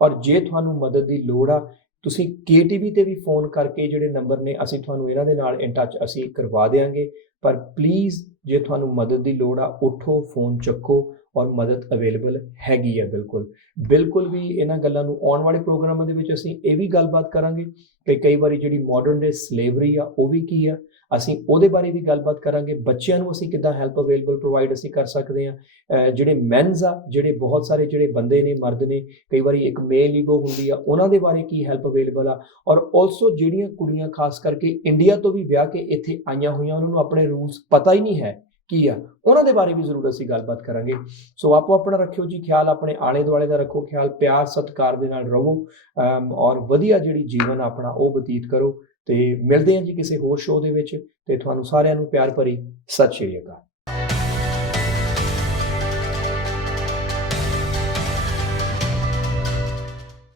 ਔਰ ਜੇ ਤੁਹਾਨੂੰ ਮਦਦ ਦੀ ਲੋੜ ਆ, ਤੁਸੀਂ KTV ਤੇ ਵੀ ਫੋਨ ਕਰਕੇ ਜਿਹੜੇ ਨੰਬਰ ਨੇ, ਅਸੀਂ ਤੁਹਾਨੂੰ ਇਹਨਾਂ ਦੇ ਨਾਲ ਇਨ ਟੱਚ ਅਸੀਂ ਕਰਵਾ ਦਿਆਂਗੇ. ਪਰ ਪਲੀਜ਼ ਜੇ ਤੁਹਾਨੂੰ ਮਦਦ ਦੀ ਲੋੜ ਆ, ਉੱਠੋ, ਫੋਨ ਚੱਕੋ, ਔਰ ਮਦਦ ਅਵੇਲੇਬਲ ਹੈਗੀ ਹੈ ਬਿਲਕੁਲ ਵੀ. ਇਹਨਾਂ ਗੱਲਾਂ ਨੂੰ ਆਉਣ ਵਾਲੇ ਪ੍ਰੋਗਰਾਮਾਂ ਦੇ ਵਿੱਚ ਅਸੀਂ ਇਹ ਵੀ ਗੱਲਬਾਤ ਕਰਾਂਗੇ ਕਿ ਕਈ ਵਾਰੀ ਜਿਹੜੀ ਮਾਡਰਨ ਡੇ ਸਲੇਵਰੀ ਆ ਉਹ ਵੀ ਕੀ ਆ, ਅਸੀਂ ਉਹਦੇ ਬਾਰੇ ਵੀ ਗੱਲਬਾਤ ਕਰਾਂਗੇ. ਬੱਚਿਆਂ ਨੂੰ ਅਸੀਂ ਕਿੱਦਾਂ ਹੈਲਪ ਅਵੇਲੇਬਲ ਪ੍ਰੋਵਾਈਡ ਅਸੀਂ ਕਰ ਸਕਦੇ ਹਾਂ. ਜਿਹੜੇ ਮੈਨਸ ਆ, ਜਿਹੜੇ ਬਹੁਤ ਸਾਰੇ ਜਿਹੜੇ ਬੰਦੇ ਨੇ, ਮਰਦ ਨੇ, ਕਈ ਵਾਰੀ ਇੱਕ ਮੇਲ ਈਗੋ ਹੁੰਦੀ ਆ, ਉਹਨਾਂ ਦੇ ਬਾਰੇ ਕੀ ਹੈਲਪ ਅਵੇਲੇਬਲ ਆ. ਔਰ ਆਲਸੋ ਜਿਹੜੀਆਂ ਕੁੜੀਆਂ ਖਾਸ ਕਰਕੇ ਇੰਡੀਆ ਤੋਂ ਵੀ ਵਿਆਹ ਕੇ ਇੱਥੇ ਆਈਆਂ ਹੋਈਆਂ, ਉਹਨਾਂ ਨੂੰ ਆਪਣੇ ਰੂਲਸ ਪਤਾ ਹੀ ਨਹੀਂ ਹੈ ਕੀ ਆ, ਉਹਨਾਂ ਦੇ ਬਾਰੇ ਵੀ ਜ਼ਰੂਰ ਅਸੀਂ ਗੱਲਬਾਤ ਕਰਾਂਗੇ. ਸੋ ਆਪੋ ਆਪਣਾ ਰੱਖਿਓ ਜੀ ਖਿਆਲ, ਆਪਣੇ ਆਲੇ ਦੁਆਲੇ ਦਾ ਰੱਖੋ ਖਿਆਲ, ਪਿਆਰ ਸਤਿਕਾਰ ਦੇ ਨਾਲ ਰਹੋ, ਔਰ ਵਧੀਆ ਜਿਹੜੀ ਜੀਵਨ ਆਪਣਾ ਉਹ ਬਤੀਤ ਕਰੋ. ਤੇ ਮਿਲਦੇ ਹਾਂ ਜੀ ਕਿਸੇ ਹੋਰ ਸ਼ੋਅ ਦੇ ਵਿੱਚ, ਤੇ ਤੁਹਾਨੂੰ ਸਾਰਿਆਂ ਨੂੰ ਪਿਆਰ ਭਰੀ ਸਤਿ ਸ਼੍ਰੀ ਅਕਾਲ।